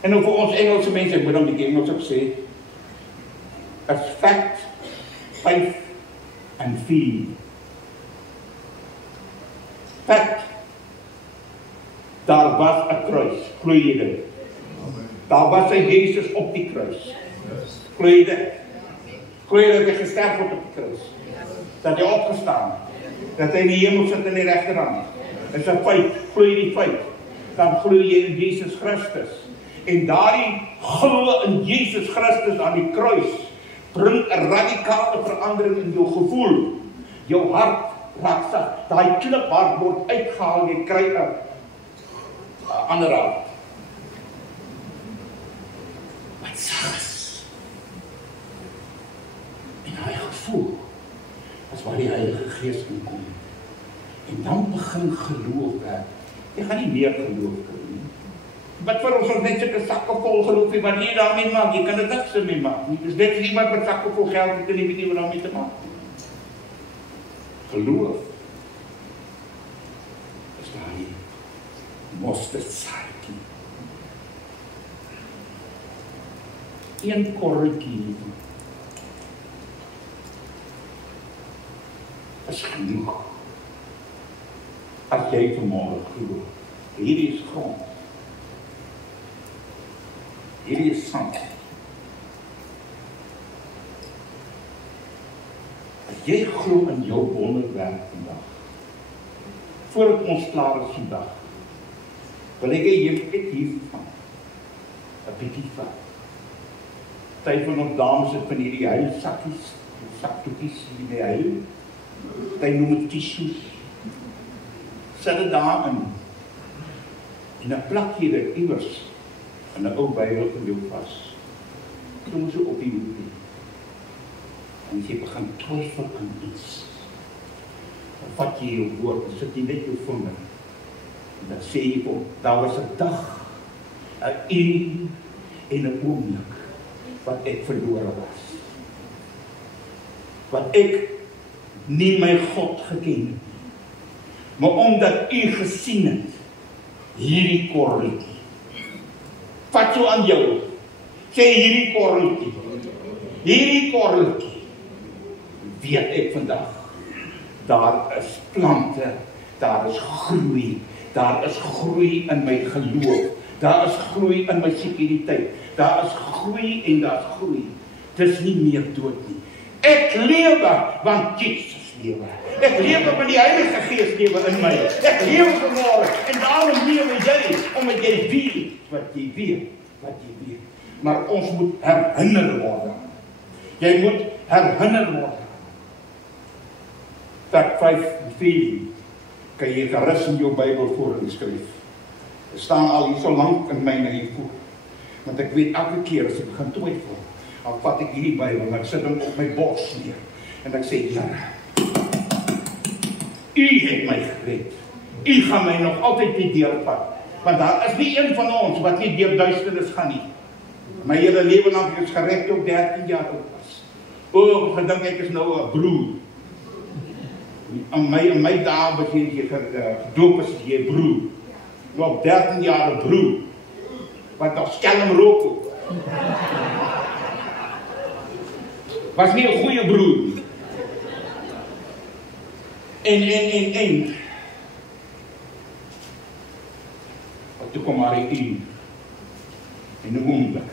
En nou vir ons Engelse mense, ek moet dan die Engels op sê, is fact, faith and feeling. Fact, daar was 'n kruis, glo jy dit? Daar was hy Jesus op die kruis. Glo jy dit? Glo jy dat hy gesterf het op die kruis? Dat hy opgestaan het? Dat hy in die hemel sit in die regterhand? Is 'n feit, glo jy die feit? Dan glo jy in Jesus Christus. En daardie glo in Jesus Christus aan die kruis bring 'n radikale verandering in jou gevoel. Jou hart raak sag. Daai kliphart word uitgehaal, jy kry 'n ander hart. Wat sags. En hy gevoel as waar die Heilige Gees inkom. En dan begin geloof werk. Jy gaan nie meer geloof kry nie. Wat vir ons net sulke sakke vol geloof het, wat jy daarmee maak, jy kan dit niks mee maak nie. Dis net iemand met sakke vol geld het en nie weet nie wat daarmee te maak. Geloof is daai mosterdsaadjie. 1 korreltjie is genoeg. As jy vanmôre glo, hierdie is grond. Hierdie is sand. As jy glo in jou wonderwerk vandag, voordat ons klaar is vandag, wil ek jy hiervan 'n bietjie van. Party van ons dames het van hierdie huilsakkies, sakdoekies hier by huil. Party noem dit tissues. Sit dit daarin. En dan plak jy dit iewers in 'n ou Bybel vir jou vas. Kom so op die hoek. En jy begin twyfel aan iets. Dan vat jy jou woord, dan sit jy net jou vinger. En dan sê jy, daar was 'n dag, 'n uur en 'n oomblik wat ek verlore was. Wat ek nie my God geken het. Maar omdat u gesien het, hierdie korreltjie. Vat so aan jou. Sê hierdie korreltjie. Weet ek vandag, daar is plante, daar is groei in my geloof, daar is groei in my sekuriteit, daar is groei en daar is groei. Dis nie meer dood nie. Ek lewe, want Jesus lewe. Ek lewe met die Heilige Gees lewe in my. Ek lewe vanmôre en daarom lewe jy, omdat jy weet wat jy weet. Maar ons moet herinner word. Jy moet herinner word. Vers 5:4 kan jy gerus in jou Bybel voorskryf. Dit staan al hier so lank in myne hiervoor. Want ek weet elke keer as ek begin twyfel, dan vat ek hierdie Bybel en ek sit hom op my bors neer. En ek sê, Here, U het my gered. U gaan my nog altyd nie deurvat. Want daar is nie een van ons wat nie deur duisternis gaan nie. My hele lewe lang is gered toe ek 13 jaar oud was. O, gedink ek is nou 'n broer. In my dae was jy gedoop as jy broer. Nou 13 jaar 'n broer. Wat nog skelm rook ook. Was nie 'n goeie broer nie. En. Wat toe kom maar in 'n oomblik.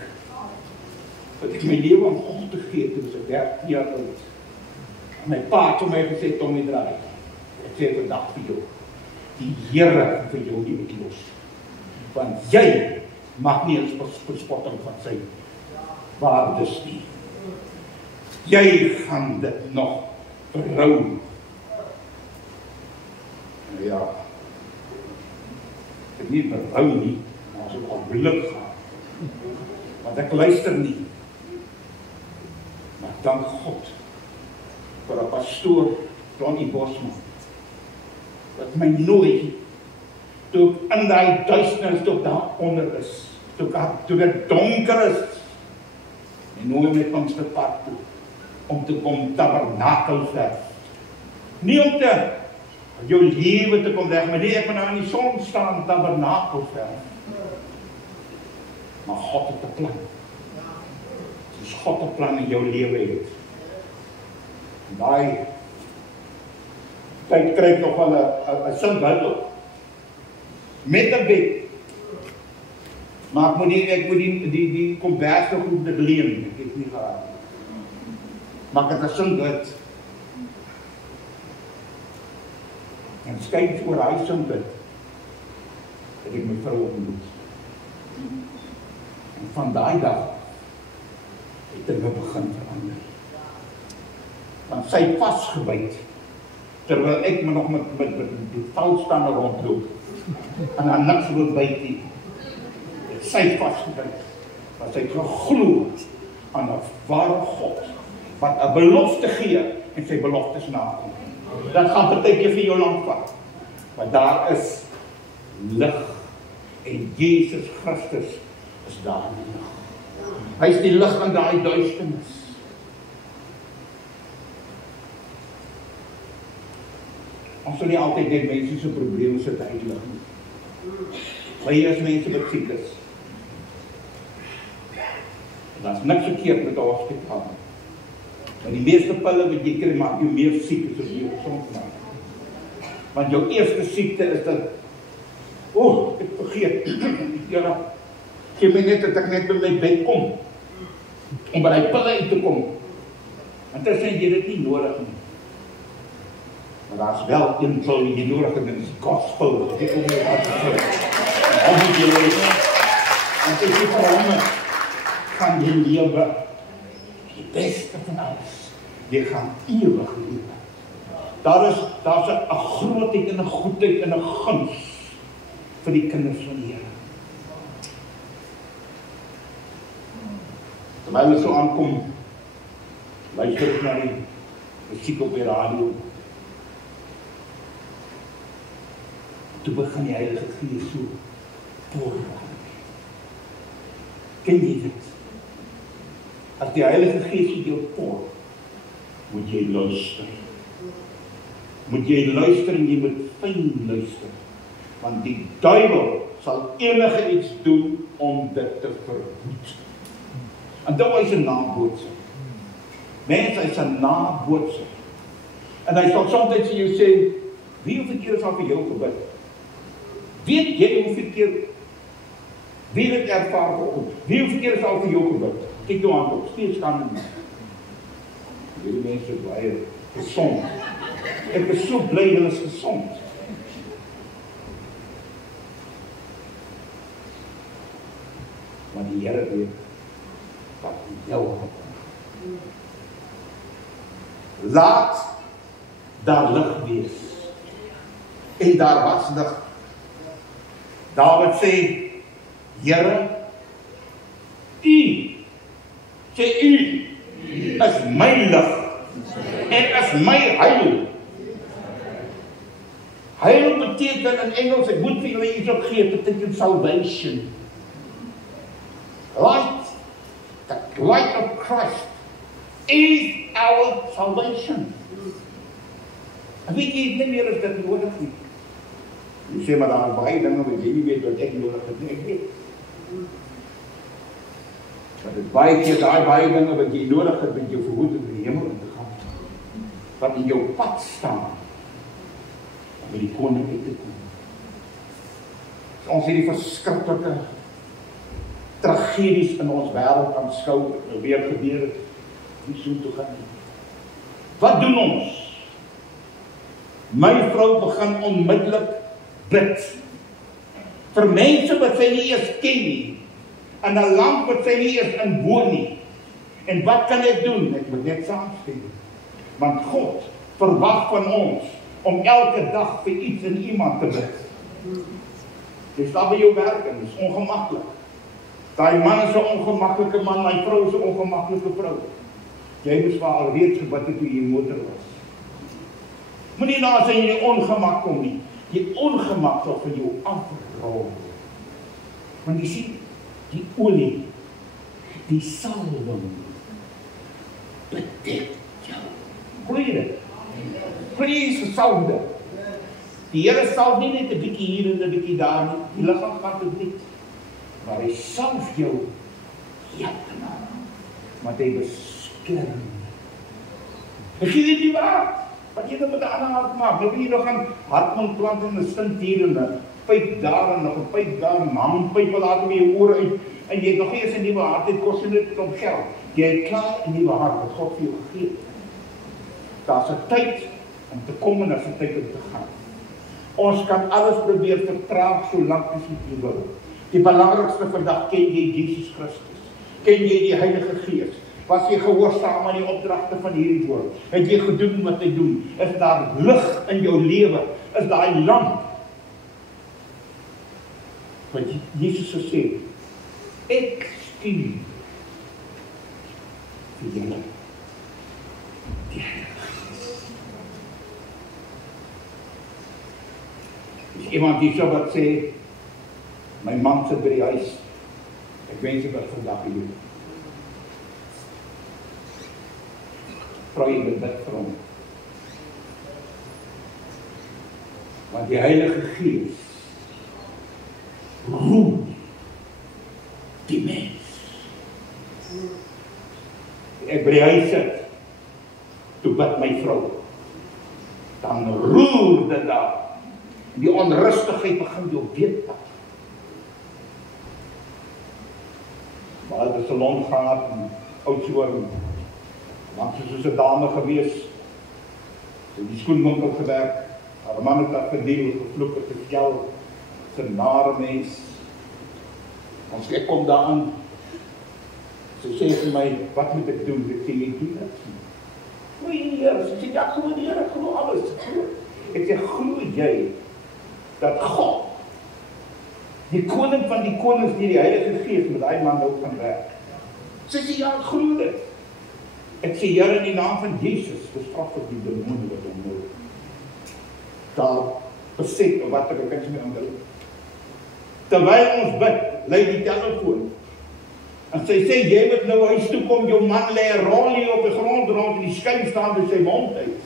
Dat ek my lewe aan God te gee toe ek 13 jaar oud. En my pa het my gesê, Tommy draai. Ek sê vandag vir jou. Die Here vir jou nie met los. Want jy mag nie eens bespotting van sy waardes nie. Jy gaan dit nog berou. Ja. Ek het nie berou nie, maar as ek al geluk gehad. Want ek luister nie. Maar dank God vir 'n pastoor, Ronnie Bosman, wat my nooi, toe ek in die duisternis, toe ek daar onder is, toe dit donker is, en nooi met ons te pad toe, om te kom tabernakel verf. Nie om te jou lewe te kom leg, maar nie ek moet nou in die son staan tabernakel verf. Maar God het 'n plan. Soos God 'n plan in jou lewe het. Daai tyd kry ek nog wel 'n sinbundel met 'n bed. Maar ek moet die kombers nog moet leen. Ek het nie gehad. Maar ek het 'n sinbed. En skyn voor hy sinbed. Het ek my vrou ontmoet. En van daai dag het dinge begin verander. Want sy vasgebyt, terwyl ek nog met die valstande rondloop, en aan niks wil byt nie, het sy vasgebyt, want sy het geglo aan 'n ware God, wat 'n belofte gee, en sy beloftes nakom. Dat gaan partykeer vir jou lank vat, maar daar is lig, en Jesus Christus is daar in die lig. Hy is die lig in daai duisternis. Ons sal nie altyd net mense se probleme sit uitlig nie. Maar hier is mense wat siek is. Daar is niks verkeerd met 'n hospitaal. Maar die meeste pille wat jy kry maak jou meer siek as jy gesond maak. Want jou eerste siekte is dat, ek vergeet, ja, gee my net dat ek net by my bed kom, om by die pille uit te kom. Want dan sê jy dit nie nodig nie. Maar daar is wel een pil die jy nodig het, en dit is gospel. Dit kom nie uit te vul. Al moet jy lees. En dit is waarom gaan jy lewe die beste van alles. Jy gaan ewig lewe. Daar is 'n grootheid en 'n goedheid en 'n guns vir die kinders van die Here. Terwyl ons so aankom, luister ek na die musiek op die radio. Toe begin die Heilige Gees so voor. Ken jy dit? As die Heilige Gees in jou voor, moet jy luister. Moet jy luister en jy moet fyn luister. Want die duiwel sal enige iets doen om dit te verhoed. En dit is 'n nabootser. Mense, hy is 'n nabootser. En hy sal soms vir jou sê, hoeveel keer is al vir jou gebid? Weet jy hoeveel keer, wie het ervaar vanoggend? Hoeveel keer is al vir jou gebid? Kyk jou aan op, steeds kan dit nie. Hierdie mense is baie gesond. Ek is so bly hulle is gesond. Maar die Here weet wat jou gaan. Laat daar lig wees. En daar was lig. Dawid sê, Here, Sê u is my lig en is my heil. Heil beteken in Engels, ek moet vir julle iets opgee, beteken salvation. Light, the light of Christ is our salvation. En weet jy, nie meer is dit nodig nie. Jy sê, maar daar is baie dinge wat jy nie weet wat ek nodig het nie, ek weet. Maar dit baie keer baie dinge wat jy nodig het, met jou verhoed om die hemel in te gaan. Wat in jou pad staan, om met die koning uit te kom. As ons hierdie verskriklike tragedies in ons wêreld aanskou, weer gebeur het, nie so toe gaan nie. Wat doen ons? My vrou begin onmiddellik bid. Vir mense wat sy nie eers ken nie, en 'n land wat sy nie eers inwoon nie. En wat kan ek doen? Ek moet net saamstem. Want God verwag van ons om elke dag vir iets en iemand te bid. Jy staan by jou werk en dit is ongemaklik. Daai man is 'n ongemaklike man, my vrou is 'n ongemaklike vrou. Jy moes maar al reeds gebid het toe jy motor was. Moenie na sy in die ongemak kom nie. Die ongemak sal vir jou afrol. Want jy sien, die olie, die salwing, bedek jou. Goeie dit? Goeie gesalwde. Die Here salf nie net 'n bietjie hier en 'n bietjie daar nie. Die liggaam gaan dit nie. Maar hy salf jou heeltemal. Want hy beskerm. Ek gee dit nie waar. Wat jy dan met 'n ander hart maak, wil jy nog gaan hartmond plant en 'n stint hier en 'n pyp daar en nog 'n pyp daar, 'n handpyp laat met jou ore uit, en jy het nog eers 'n nuwe hart, dit kos net om geld. Jy het klaar 'n nuwe hart wat God vir jou gegee het. Daar's 'n tyd om te kom en daar's 'n tyd om te gaan. Ons kan alles probeer vertraag so lank as jy wil. Die belangrikste vandag, ken jy Jesus Christus? Ken jy die Heilige Gees? Was jy gehoorsaam aan die opdragte van hierdie woord? Het jy gedoen wat hy doen? Is daar lig in jou lewe? Is daai lamp? Want Jesus het gesê, ek stuur vir julle die Heilige Gees. Is iemand die so wat sê, my man sit by die huis, ek wens ek wat vandag hier. Vra jy met bid vir hom. Want die Heilige Gees roer die mens. Ek by die huis sit, toe bid my vrou, dan roer dit daar. Die onrustigheid begin jou beetpak. Maar het 'n salon gehad en Oudtshoorn. Want soos 'n dame gewees, in die skoenwinkel gewerk, haar man het daar verdeel, gevloek het geskel, sy nare mens. Ons ek kom daar aan, sy sê vir my, wat moet ek doen? Ek sê, jy doen dit. Goeie Heer, sy sê, ja, glo die Heer, ek glo alles. Ek sê, glo jy, dat God, die koning van die konings, die Heilige Gees, met hy man ook gaan werk. Sy sê, ja, ek glo dit. Ek sê, Here, in die naam van Jesus, bestraf ek die demone wat hom nou daar beset, of wat ek kan nie meer aanhou. Terwyl ons bid, lei die telefoon. En sy sê, jy moet nou huis toe kom, jou man lê 'n rolie op die grond rond, en die skyn staan by sy mond uit.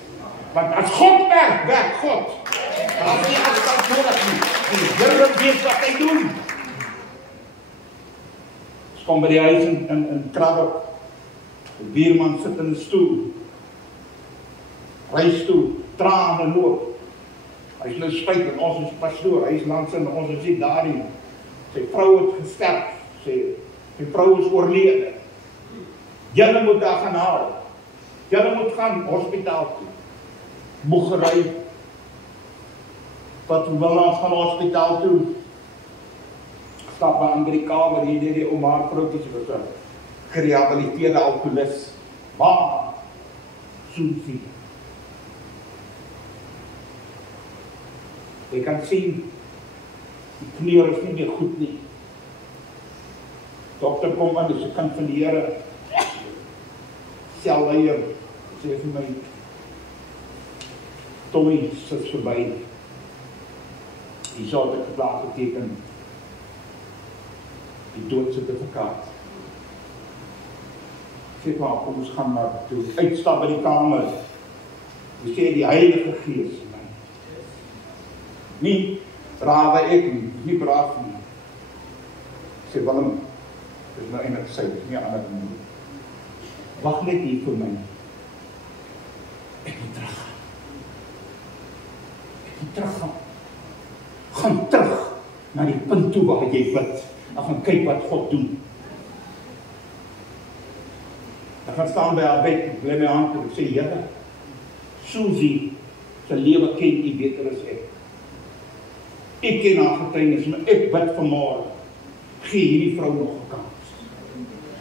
Want as God werk, werk God. Daar is nie afstand nodig nie. Die Here weet wat hy doen. Ons kom by die huis in Krabbe. Die buurman sit in 'n stoel. Reistoel, trane loop. Hy is nou spyt, want ons is pastoor, hy is langs en ons is nie daar nie. Sy vrou het gesterf, sy vrou is oorlede. Julle moet daar gaan haal. Julle moet gaan hospitaal toe. Moegery. Wat wil nou gaan hospitaal toe? Stap aan by die kamer, hier deur die ouma vroukies wat gerehabiliteerde alkoholis. Maar, Susie. Jy kan sien, die kleur is nie meer goed nie. Dokter kom aan, dis 'n kind van die Here. Selleier, sê vir my, Tommy sit verby. Die sal ek geplaas geteken. Die doodsertifikaat. Sê maar, kom ons gaan maar toe. Uitstap by die kamer. Die sê die Heilige Gees. Nie brawe ek nie braaf nie. Sê Willem, dis nou eintlik sy, nie ander nie. Wag net hier vir my. Ek moet teruggaan. Ek moet teruggaan. Gaan terug na die punt toe waar jy bid. En gaan kyk wat God doen. Ek gaan staan by haar bed, lê my hand en sê, Here, Susie se lewe ken U beter as ek. Ek ken haar getuienis, maar ek bid vanmôre, gee hierdie vrou nog 'n kans.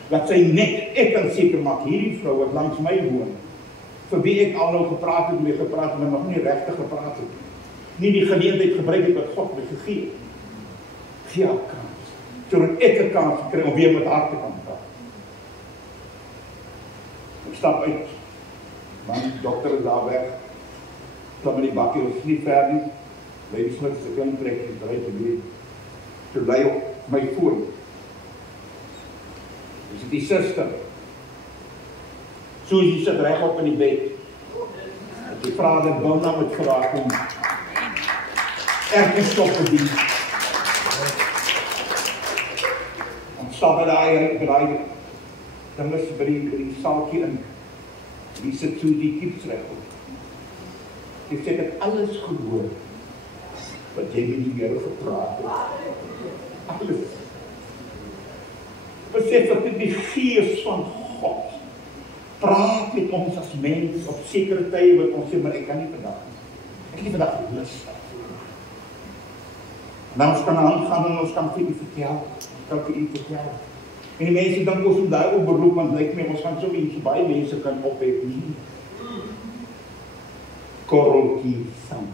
Dat sy net, ek kan seker maak, hierdie vrou wat langs my woon, vir wie ek al nou gepraat het, maar nog nie regtig gepraat het. Nie die geleentheid gebruik het wat God my gegee. Gee haar kans, sodat ek 'n kans kry om weer met haar te kan praat. Ek stap uit, man, die dokter is daar weg, klim in die bakkie, ons nie ver nie, Lady Smith is 'n klein trek, die draai te doen, toe lei op my voor. Dis die suster, Susie sit reg op in die bed, en die vader Bona met geraak om ergens stop te dien. En stap by die dan is by die saaltjie in, die sit Susie kieps reg op. Die sê, ek het alles gehoor, wat jy met die Here gepraat het. Alles. Besef dat dit die Gees van God praat met ons as mens op sekere tye wat ons sê, maar ek kan nie vandag nie. Ek het nie vandag lus. En dan ons kan aangaan en ons kan vir u vertel. En die mense dink ons moet daarop beroep, want lyk my ons gaan so baie mense kan ophef nie. Korreltjie sand.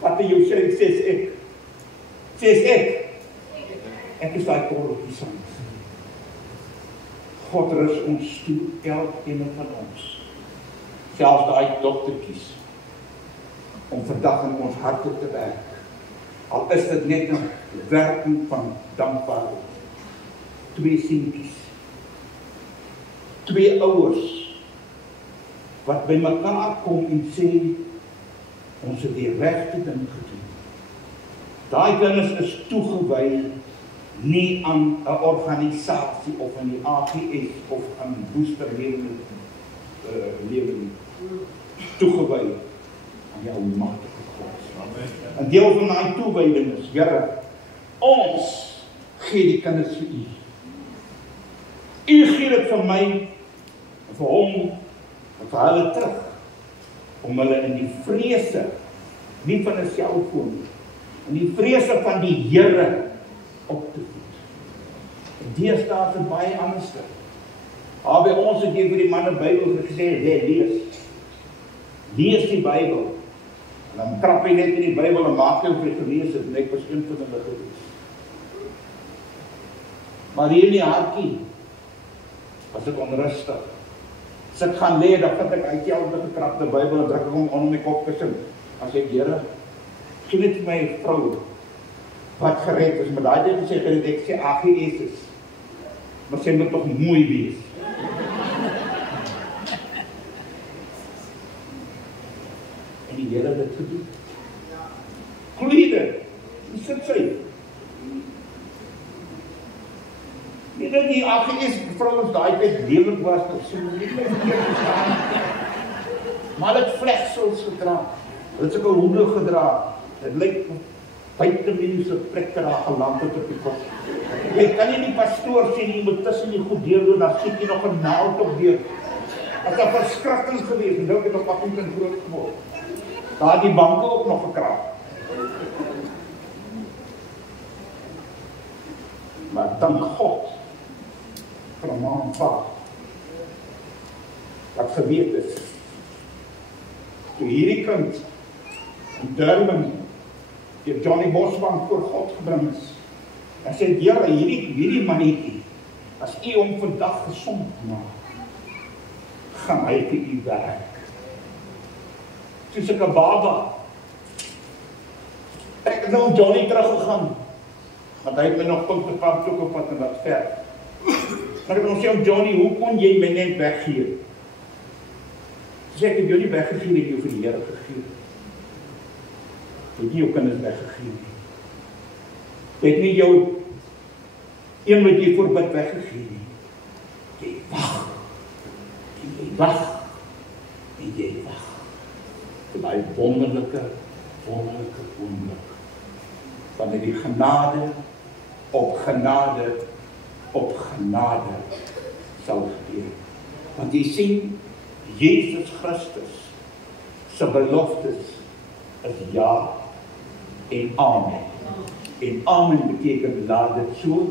Wat jy sê, sê ek. Ek is daai korreltjie sand. God rus ons toe, elkeen van ons. Selfs daai doktertjies, om vandag in ons harte te werk. Al is dit net 'n werking van dankbaarheid. 2 seentjies, 2 ouers, wat by mekaar kom en sê, ons het die regte ding gedoen. Daai kinders is toegewy, nie aan 'n organisasie of aan die AGS of aan Booster lewe nie. Toegewy aan die almagtige God. En deel van daai toewyding is, Here, ons gee die kinders vir U. U gee dit vir my, en vir hom, en vir hulle terug, om hulle in die vrese, nie van 'n selfoon, in die vrese van die Here op te voed. En deesdae is baie anderste. By ons het jy vir die manne Bybel gesê, lees die Bybel. En dan trap jy net in die Bybel en maak jy of jy gelees het, en ek was een van hulle gewees. Maar hier in die hartjie, was ek onrustig. As ek gaan lê, dan vind ek uit die oude gekrapte Bybel en druk ek hom onder my kopkussen. Dan sê ek, Here, gee net my vrou wat gered is, maar daai tyd sê gered, ek sê AGS is. Maar sy moet tog mooi wees. En die Here het dit gedoen. Gloeide, hoe sit sy? Nie dat die AGS vrouens daai tyd lelik was, of so nie my verkeerd verstaan. Maar hulle het vlegsels gedra. Hulle het sulke hoede gedra. Dit lyk buitemense plekke daar geland het op die kop. Jy kan nie die pastoor sê, jy moet tussen die goed deurdoen, dan sê jy nog 'n naald op deur. As daar verskrikking gewees, en nou het op Appington groot geword. Daar het die banke ook nog gekraak. Maar dank God vir 'n man vader wat geweet is, toe hierdie kind in Durban deur Johnny Bosman voor God gebring is, Hy sê, Here, hierdie mannetjie, as u hom vandag gesond maak, gaan hy vir u werk. Soos ek 'n baba. Ek het nou Johnny teruggegaan, want hy het my nog kom te gaan soek op wat en wat ver. Maar ek het ons sê, Johnny, hoe kon jy my net weggee? Sê ek het jou nie weggegee, ek het jou vir die Here gegee. Jy het nie jou kinders weggegee nie. Jy het nie jou een wat jy voorbid weggegee nie. Jy wag. En jy wag. En jy wag. Vir die wonderlike oomblik. Wanneer die genade op genade sal gebeur. Want jy sien, Jesus Christus se beloftes is ja en amen. En amen beteken laat dit so.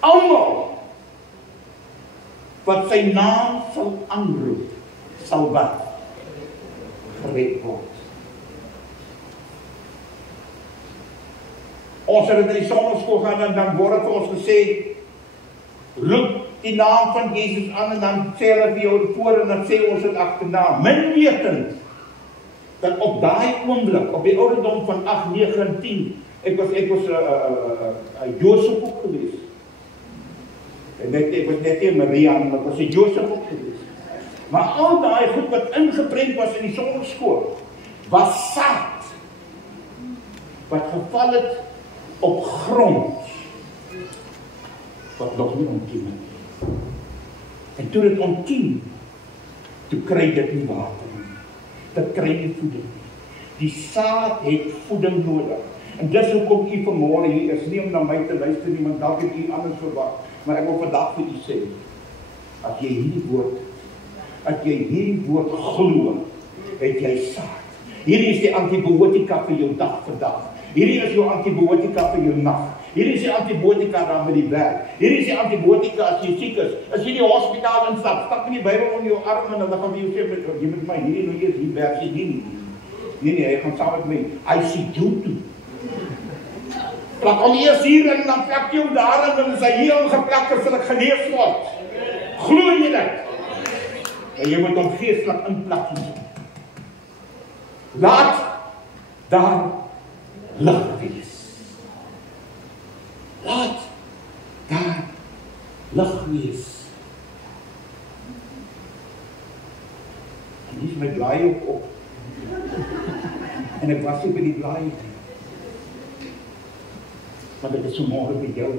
Almal wat sy naam sal aanroep, sal wat? Gered word. Ons het in die sonderskool gaan en dan word vir ons gesê, roep die naam van Jesus aan en dan sê hulle vir jou voor en dan sê ons het agterna. Min wetend dat op daai oomblik, op die ouderdom van 8, 9 en 10, ek was Josef ook gewees. Ek was net nie Maria, maar ek was Josef ook gewees. Maar al daai goed wat ingeprent was in die sonderskool, was saad wat geval het op grond wat nog nie ontkiem het. En toe dit ontkiem, toe kry dit nie water nie. Dit kry nie voeding nie. Die saad het voeding nodig. En dis hoekom u vanmôre hier is, nie om na my te luister nie, want dalk het u anders verwag. Maar ek wil vandag vir u sê, as jy hierdie woord glo, het jy saad. Hierdie is die antibiotika vir jou dag vir dag. Hierdie is jou antibiotika vir jou nag. Hierdie is die antibiotika dan met die werk. Hierdie is die antibiotika as jy siek is. As jy die hospitaal instap, stap in die Bybel onder jou arm en dan gaan jy sê, jy moet my hierdie nou eers hier werk, sê nee, hy gaan saam met my, ICU toe. Plak hom eers hier en dan plak jy hom daar en dan is hy hier omgeplak as ek genees word. Glo jy dit? En jy moet hom geestelik inplak hier. Laat daar lig wees. Laat daar lig wees. En hier is my blaai op. En ek was nie by die blaai nie. Want ek is vanmôre by jou.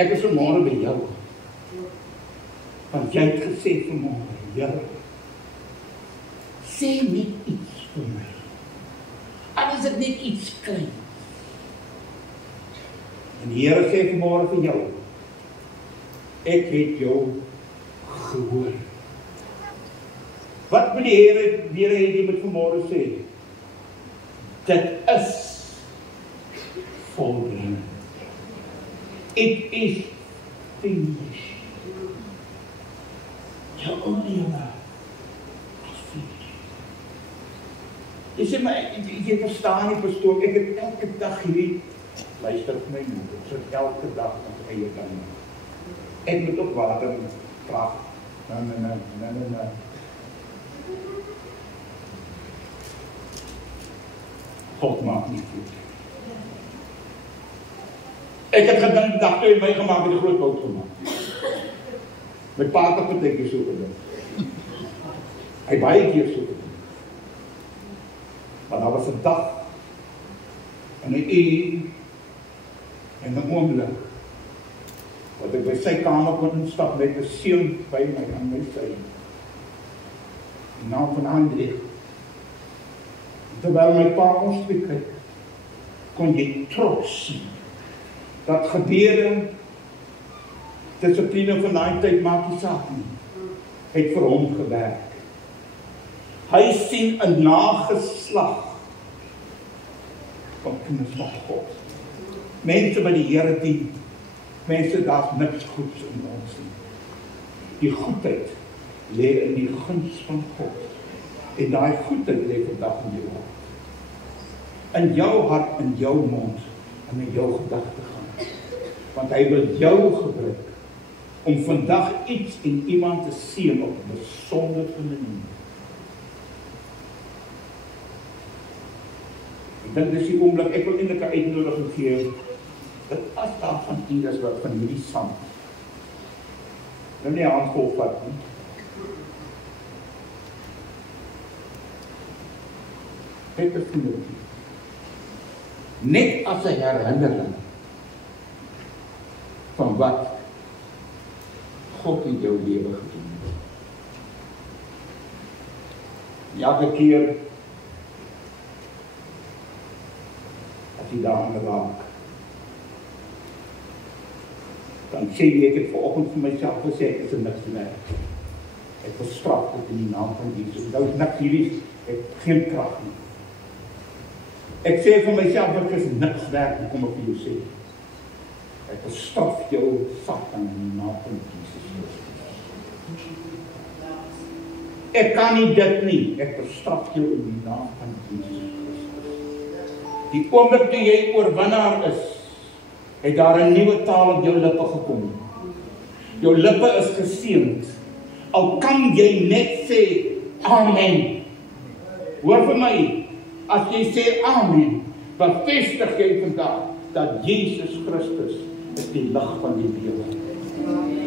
Ek is vanmôre by jou. Want jy het gesê vanmôre, Here, sê net iets vir my. Al is dit net iets klein. En die Here sê vanmôre vir jou, ek het jou gehoor. Wat wil die Here hê jy moet vanmôre sê? Dit is volbring. It is finished. Jou onlewe is finished. Jy sê, maar jy verstaan nie, pastoor, ek het elke dag hierdie, luister vir my moeder, so elke dag ons eie ding. Ek moet op water praat. Nee. God maak nie goed. Ek het gedink, dag toe hy my gemaak het, 'n groot fout gemaak. My pa het op dit so gedink. Hy baie keer so gedink. Maar daar was 'n dag, en 'n uur, en 'n oomblik, wat ek by sy kamer kon instap met 'n seun by my aan my sy. Die naam van André. Terwyl my pa ons kyk, kon jy trots sien dat gebeure dissipline van daai tyd maak nie saak nie. Het vir hom gewerk. Hy sien 'n nageslag van kinders van God. Mense by die Here dien. Mense, daar's niks goeds in ons nie. Die goedheid lê in die guns van God. En daai goedheid lê vandag in jou hart. in jou hart, in jou mond, en in jou gedagte gaan. Want hy wil jou gebruik, om vandag iets en iemand te seën op 'n besondere manier. Ek dink dis die oomblik, ek wil eintlik 'n uitnodiging gee, dat as daar van u is wat van hierdie sand, nou nie handvol vat nie, net 'n vingertjie, net as 'n herinnering van wat God in jou lewe gedoen het. Elke keer as jy daaraan raak, dan sê ek het vanoggend vir myself gesê, ek is 'n niks werd. Ek bestraf dit in die naam van Jesus. Nou is niks hierdie, ek het geen krag nie. Ek sê vir myself, ek is niks werd, hoe kom ek vir jou sê? Ek bestraf jou Satan in die naam van Jesus Christus. Ek kan nie dit nie, ek bestraf jou in die naam van Jesus Christus. Die oomblik toe jy oorwinnaar is, het daar 'n nuwe taal op jou lippe gekom. Jou lippe is geseënd. Al kan jy net sê, amen. Hoor vir my, as jy sê amen, bevestig jy vandag dat Jesus Christus is die lig van die wêreld.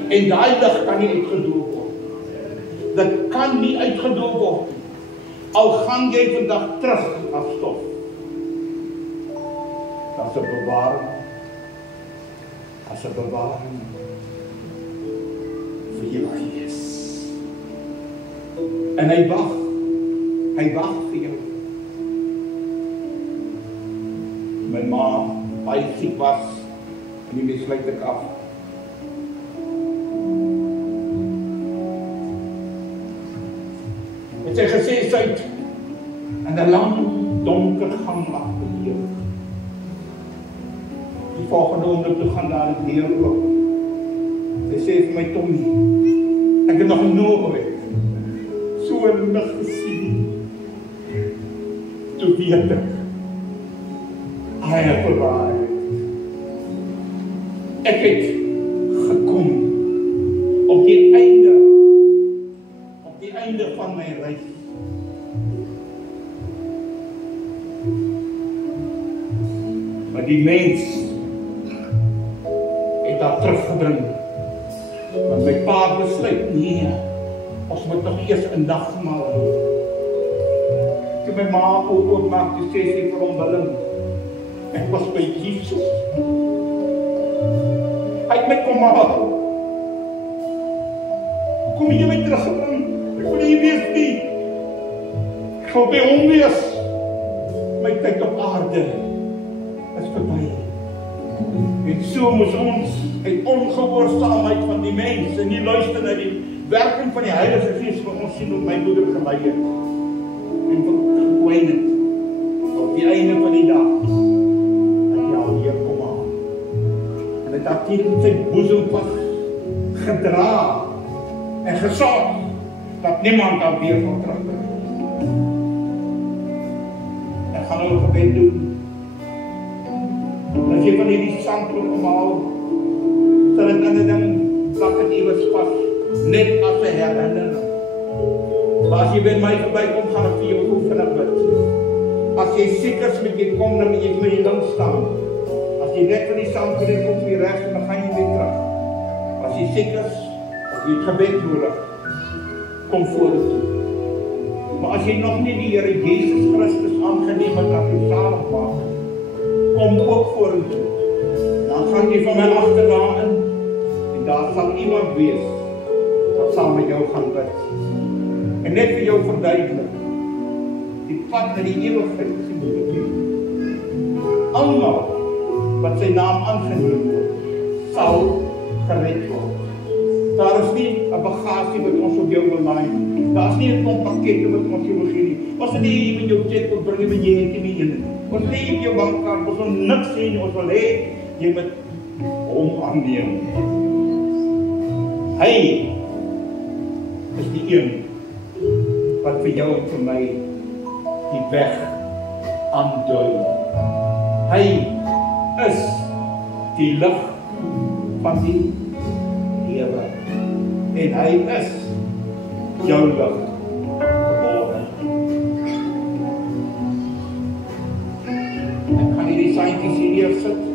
En daai lig kan nie uitgedoop word. Dit kan nie uitgedoop word. Al gaan jy vandag terug af stof. Dat is 'n bewaring. As 'n bewaring vir jou gees. En hy wag vir jou. My ma, baie siek was, en die sluit ek af. Het sy gesê, sy het in 'n lang, donker gang afgeleef. Die volgende oomblik toe gaan daar 'n deur oop. Sy sê vir my, Tommy, ek het nog nooit so 'n lig gesien. Toe weet ek, I have arrived. Ek het gekom op die einde van my reis. Maar die mens het daar teruggebring. Want my pa besluit, nee, ons moet nog eers 'n nagmaal hê. Toe my ma oopmaak, toe sê sy vir hom, Willem, ek was by Jesus. Hy het my kom haal. Kom jy my teruggebring? Ek wil nie weet nie. Ek wil by hom wees. My tyd op aarde is verby. En so moes ons uit ongehoorsaamheid van die mens en nie luister na die werking van die Heilige Gees wat ons sien op my moeder gelei het. En gekwyn het. Op die einde van die dag hier kom aan. En het dat hier in sy boesem vas gedra en gesorg dat niemand daar weer van terugbring. Ek gaan nou 'n gebed doen. As jy van hierdie sand kom haal, sal dit in 'n ding plak het iewers vas, net as 'n herinnering. Maar as jy by my verbykom, gaan ek vir jou oefen en bid. As jy siek is, moet jy kom, dan moet jy met die links staan. As jy net van die sand kry, kom jy regs en dan gaan jy weer terug. As jy siek is, of jy het gebed nodig, kom vorentoe. Maar as jy nog nie die Here Jesus Christus aangeneem het as jou zaligmaker, kom ook vorentoe. Dan gaan jy van my agterna in, en daar sal iemand wees wat saam met jou gaan bid. En net vir jou verduidelik, die pad na die ewigheid is nie moeilik. Almal wat sy naam aangeneem word, sal gered word. Daar is nie 'n bagasie wat ons op jou wil laai nie. Daar is nie 'n klomp pakkette wat ons jou wil gee nie. Ons wil nie jy met jou cheque wil bring, maar jy het nie een. Ons wil nie jou bankkaart, ons wil niks sê nie. Ons wil hê jy moet hom aanneem. Hy is die een wat vir jou en vir my die weg aandui. Hy is die lig van die lewe. En hy is jou lig vanmôre. Ek gaan hierdie saintjies hier neersit.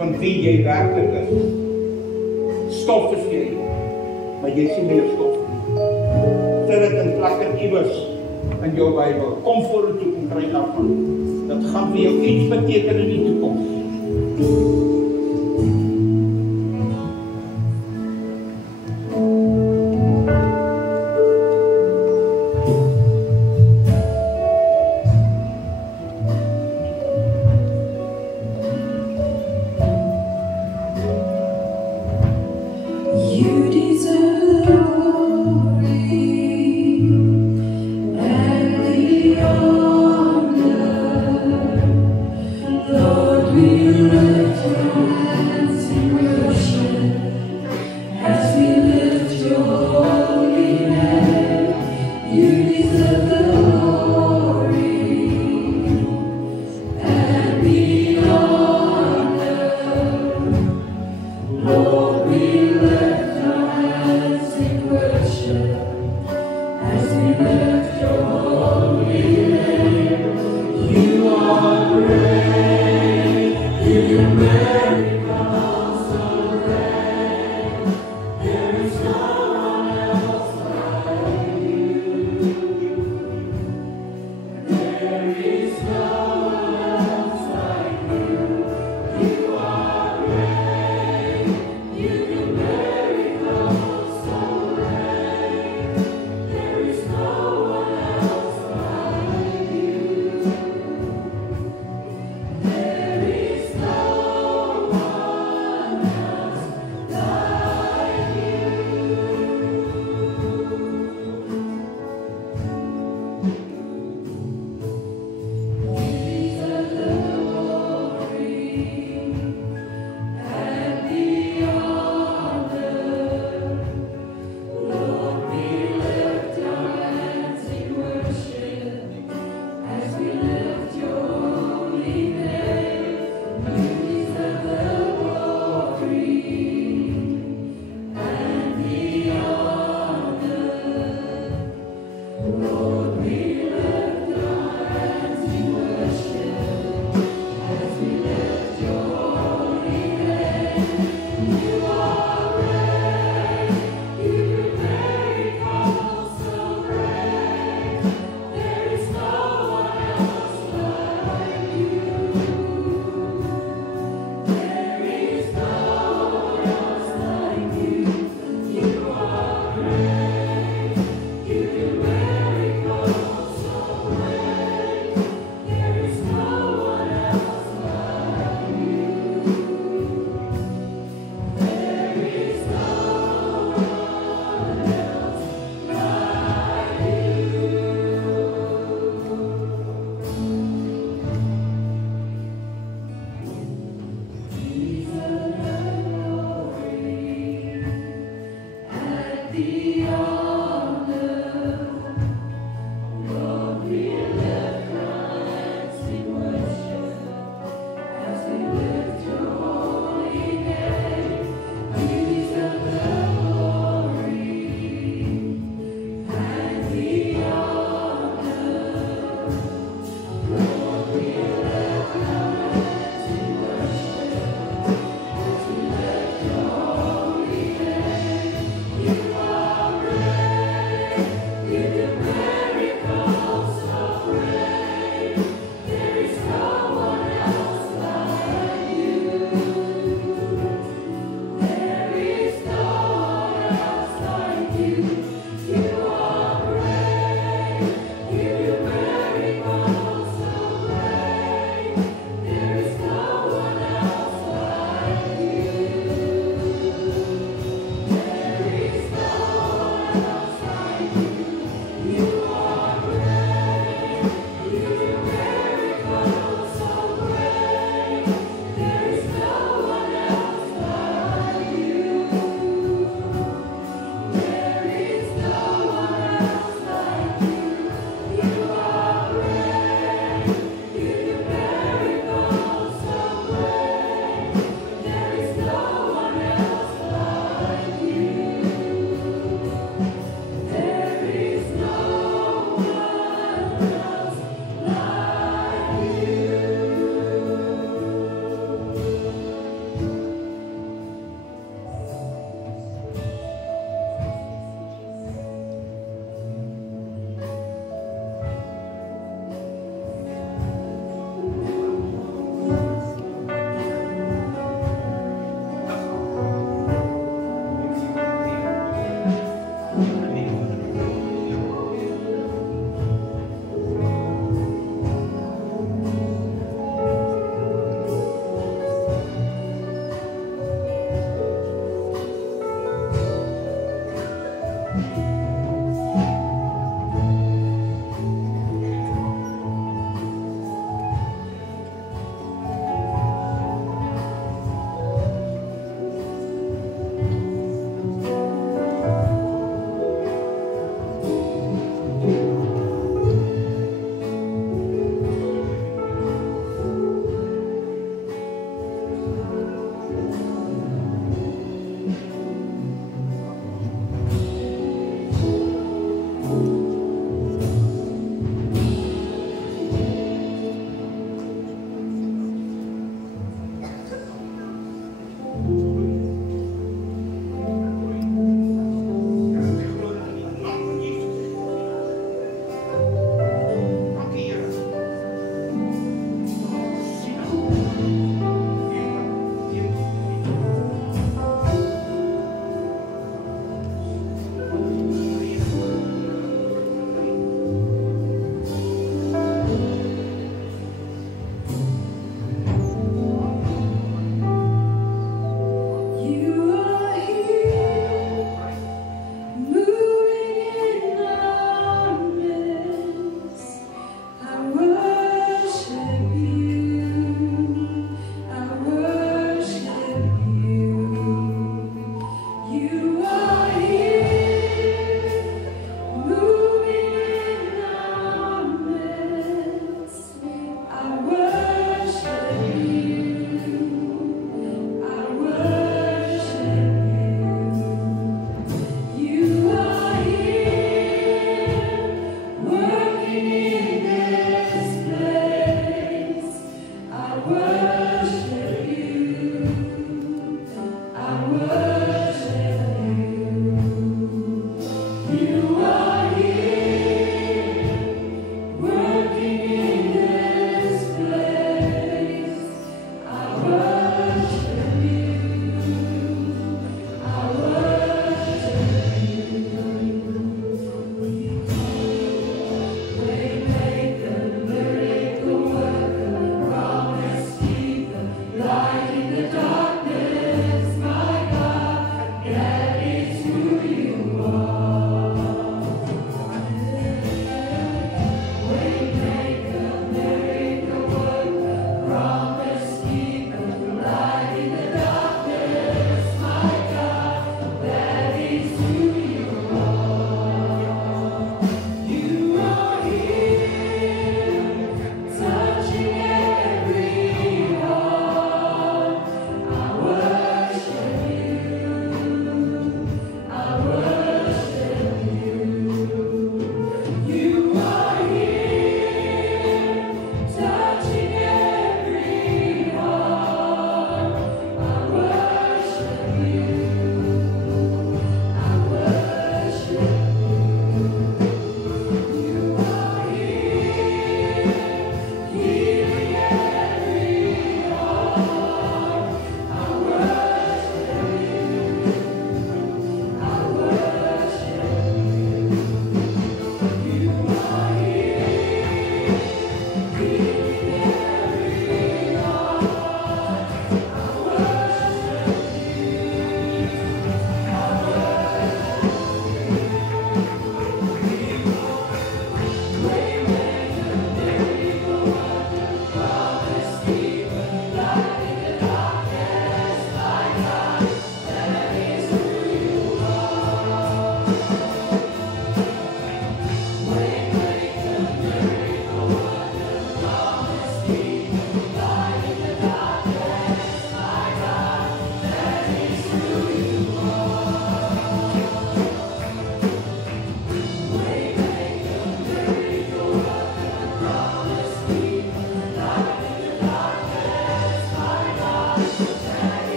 Van wie jy werklik is. Stof is jy, maar jy sien meer stof. Sit dit in plakker iewers in jou Bybel. Kom vorentoe en kry daarvan. Dat gaan vir jou iets beteken in die toekoms.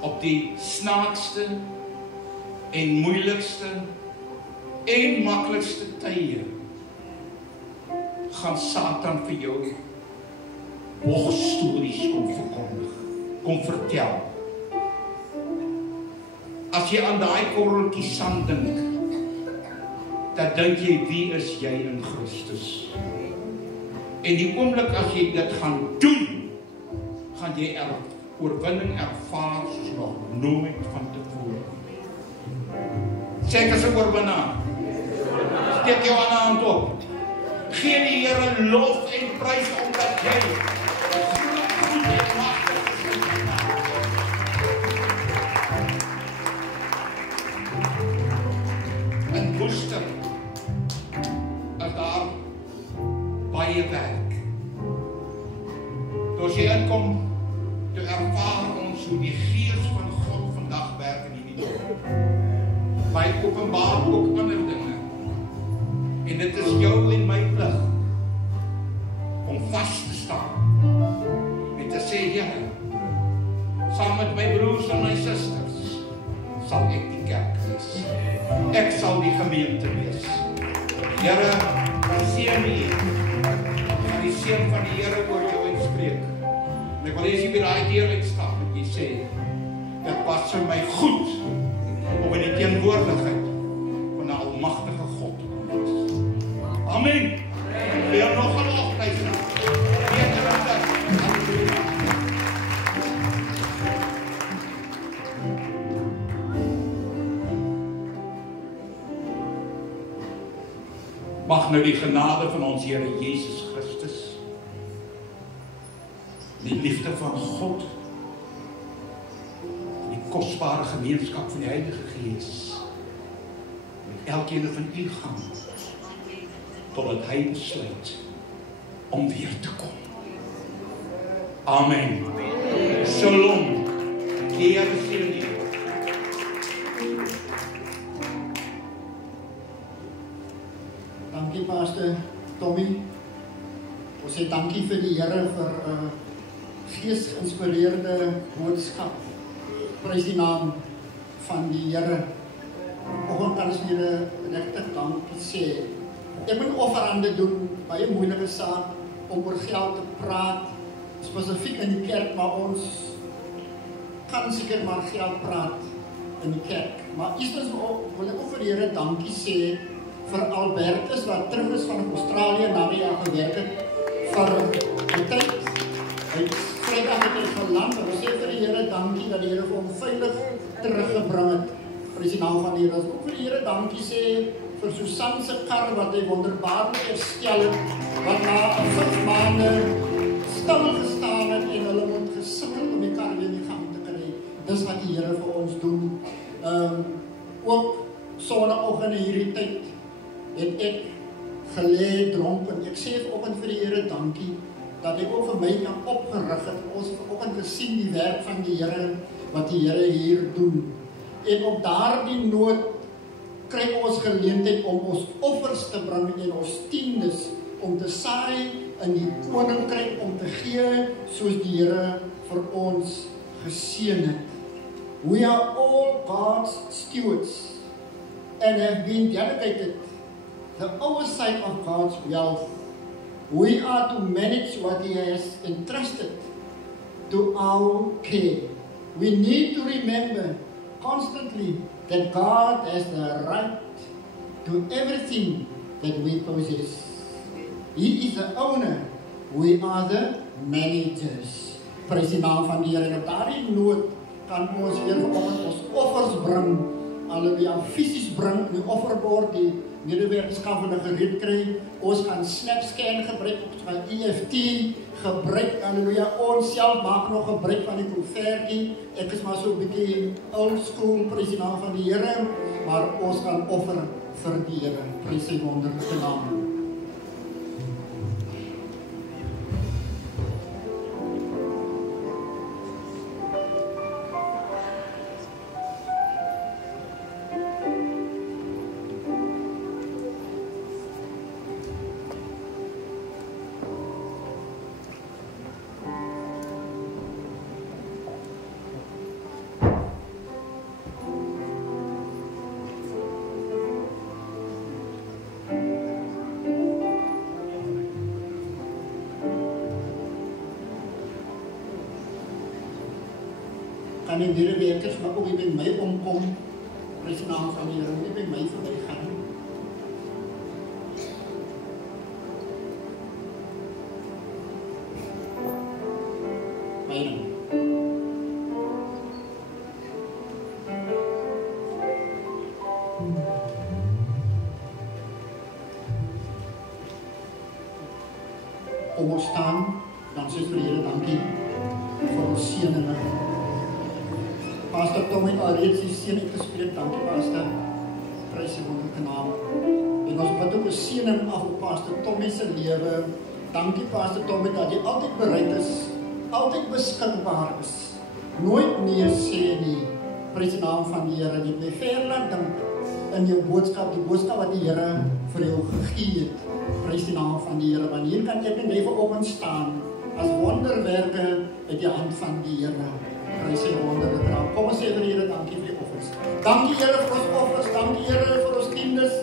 Op die snaakste en moeilikste en maklikste tye gaan Satan vir jou boogstories kom verkondig, kom vertel. As jy aan daai korreltjie sand dink, dan dink jy, wie is jy in Christus? En die oomblik as jy dit gaan doen, gaan jy oorwinning ervaar soos nog nooit van tevore. Sê ek as 'n oorwinnaar. Steek jou hand op. Gee die Here lof en prys omdat jy goed en magtig is. En Woester is daar baie werk. Toe jy inkom, toe ervaar ons hoe die Gees van God vandag werk in hierdie dorp. My openbaar ook ander dinge. En dit is jou en my plig om vas te staan en te sê, Here, saam met my broers en my susters sal ek die kerk wees. Ek sal die gemeente wees. Here, seën U. Gaan die seën van die Here oor jou uitspreek. En ek wil hê as jy by daai deur uitstap, dat jy sê, dit was vir my goed om in die teenwoordigheid van 'n almagtige God te kom wees. Amen. Weer nog 'n lofprys. Mag nou die genade van ons Here Jesus Christus, die liefde van God, die kosbare gemeenskap van die Heilige Gees met elkeen van u gaan, totdat hy besluit om weer te kom. Amen. Shalom. Die Here seën u. Dankie Pastor Tommy. Ons sê dankie vir die Here vir gees-geïnspireerde boodskap. Prys die naam van die Here. Vanoggend kan ons weer regtig dankie sê. Ek moet offerande doen, baie moeilike saak om oor geld te praat, spesifiek in die kerk, maar ons kan seker maar geld praat in die kerk. Maar eerstens wil ek ook vir die Here dankie sê vir Albertus wat terug is van Australië, na die jaar gewerk het vir die tyd. Hy Vrydag het hy geland, en ons sê vir die Here dankie dat die Here vir hom veilig teruggebring het. Prys die naam van die Here. Ons ook vir die Here dankie sê vir Susan se kar wat hy wonderbaarlik herstel het, wat na 5 maande stil gestaan het en hulle moet gesukkel om die kar weer in die gang te kry. Dis wat die Here vir ons doen. Ook sonnagoggend in hierdie tyd het ek gelê dronken. Ek sê vanoggend vir die Here dankie dat hy ook vir my kan opgerig het. Ons het vanoggend gesien die werk van die Here, wat die Here hier doen. En op daardie noot kry ons geleentheid om ons offers te bring en ons tiendes om te saai in die koninkryk, om te gee soos die Here vir ons geseën het. We are all God's stewards and have been dedicated the oversight of God's wealth. We are to manage what He has entrusted to our care. We need to remember constantly that God has the right to everything that we possess. He is the owner. We are the managers. Prys die naam van die Here. En op daardie noot kan ons weer vanoggend ons offers bring. Halleluja, fisies bring in die offerbord, die medewerkerskap gereed kry. Ons kan SnapScan gebruik, ons kan EFT gebruik. Halleluja, ons self maak nog gebruik van die koevertjie. Ek is maar so 'n bietjie old school, prys die naam van die Here, maar ons kan offer vir die Here. Prys sy wonderlike naam. Kan die medewerkers maar ook by my omkom, prys die naam van die Here, nie by my verby gaan. Myne. Kom ons staan, dan sê vir die Here dankie vir ons seëninge. Pastor Tommy alreeds die seën uitgespreek, dankie Pastor, prys die wonderlike naam. En ons bid ook 'n seëning af op Pastor Tommy se lewe. Dankie Pastor Tommy dat jy altyd bereid is, altyd beskikbaar is, nooit nee sê nie. Prys die naam van die Here, jy bly ver laat dink in jou boodskap, die boodskap wat die Here vir jou gegee het. Prys die naam van die Here, want hier kan ek en jy vanoggend staan as wonderwerke uit die hand van die Here. Prys sy wonderlike naam. Kom ons sê vir die Here dankie vir die offers. Dankie Here vir ons offers, dankie Here vir ons tiendes,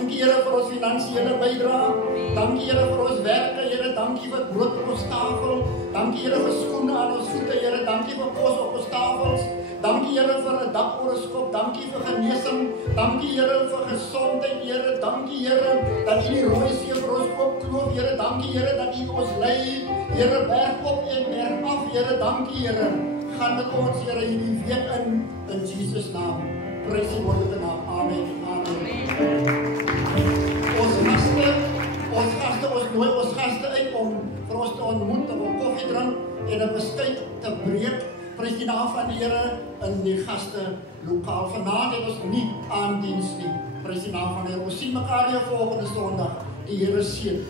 Dankie Here vir ons finansiële bydrae. Dankie Here vir ons werke, Here. Dankie vir brood op ons tafel. Dankie Here vir skoene aan ons voete, Here. Dankie vir kos op ons tafels. Dankie Here vir 'n dak oor ons kop. Dankie vir genesing. Dankie Here vir gesondheid, Here. Dankie Here dat U die rooi see vir ons oopkloof, Here. Dankie Here dat U ons lei, Here, berg op en berg af, Here. Dankie Here. Gaan met ons, Here, hierdie week in Jesus naam. Prys die wonderlike naam. Amen. Amen. Ons nooi ons gaste uit om vir ons te ontmoet, om koffie drink en 'n beskuit te breek. Prys die naam van die Here in die gaste lokaal. Vanaand het ons nie aandiens nie. Prys die naam van die Here. Ons sien mekaar hier volgende Sondag. Die Here seën.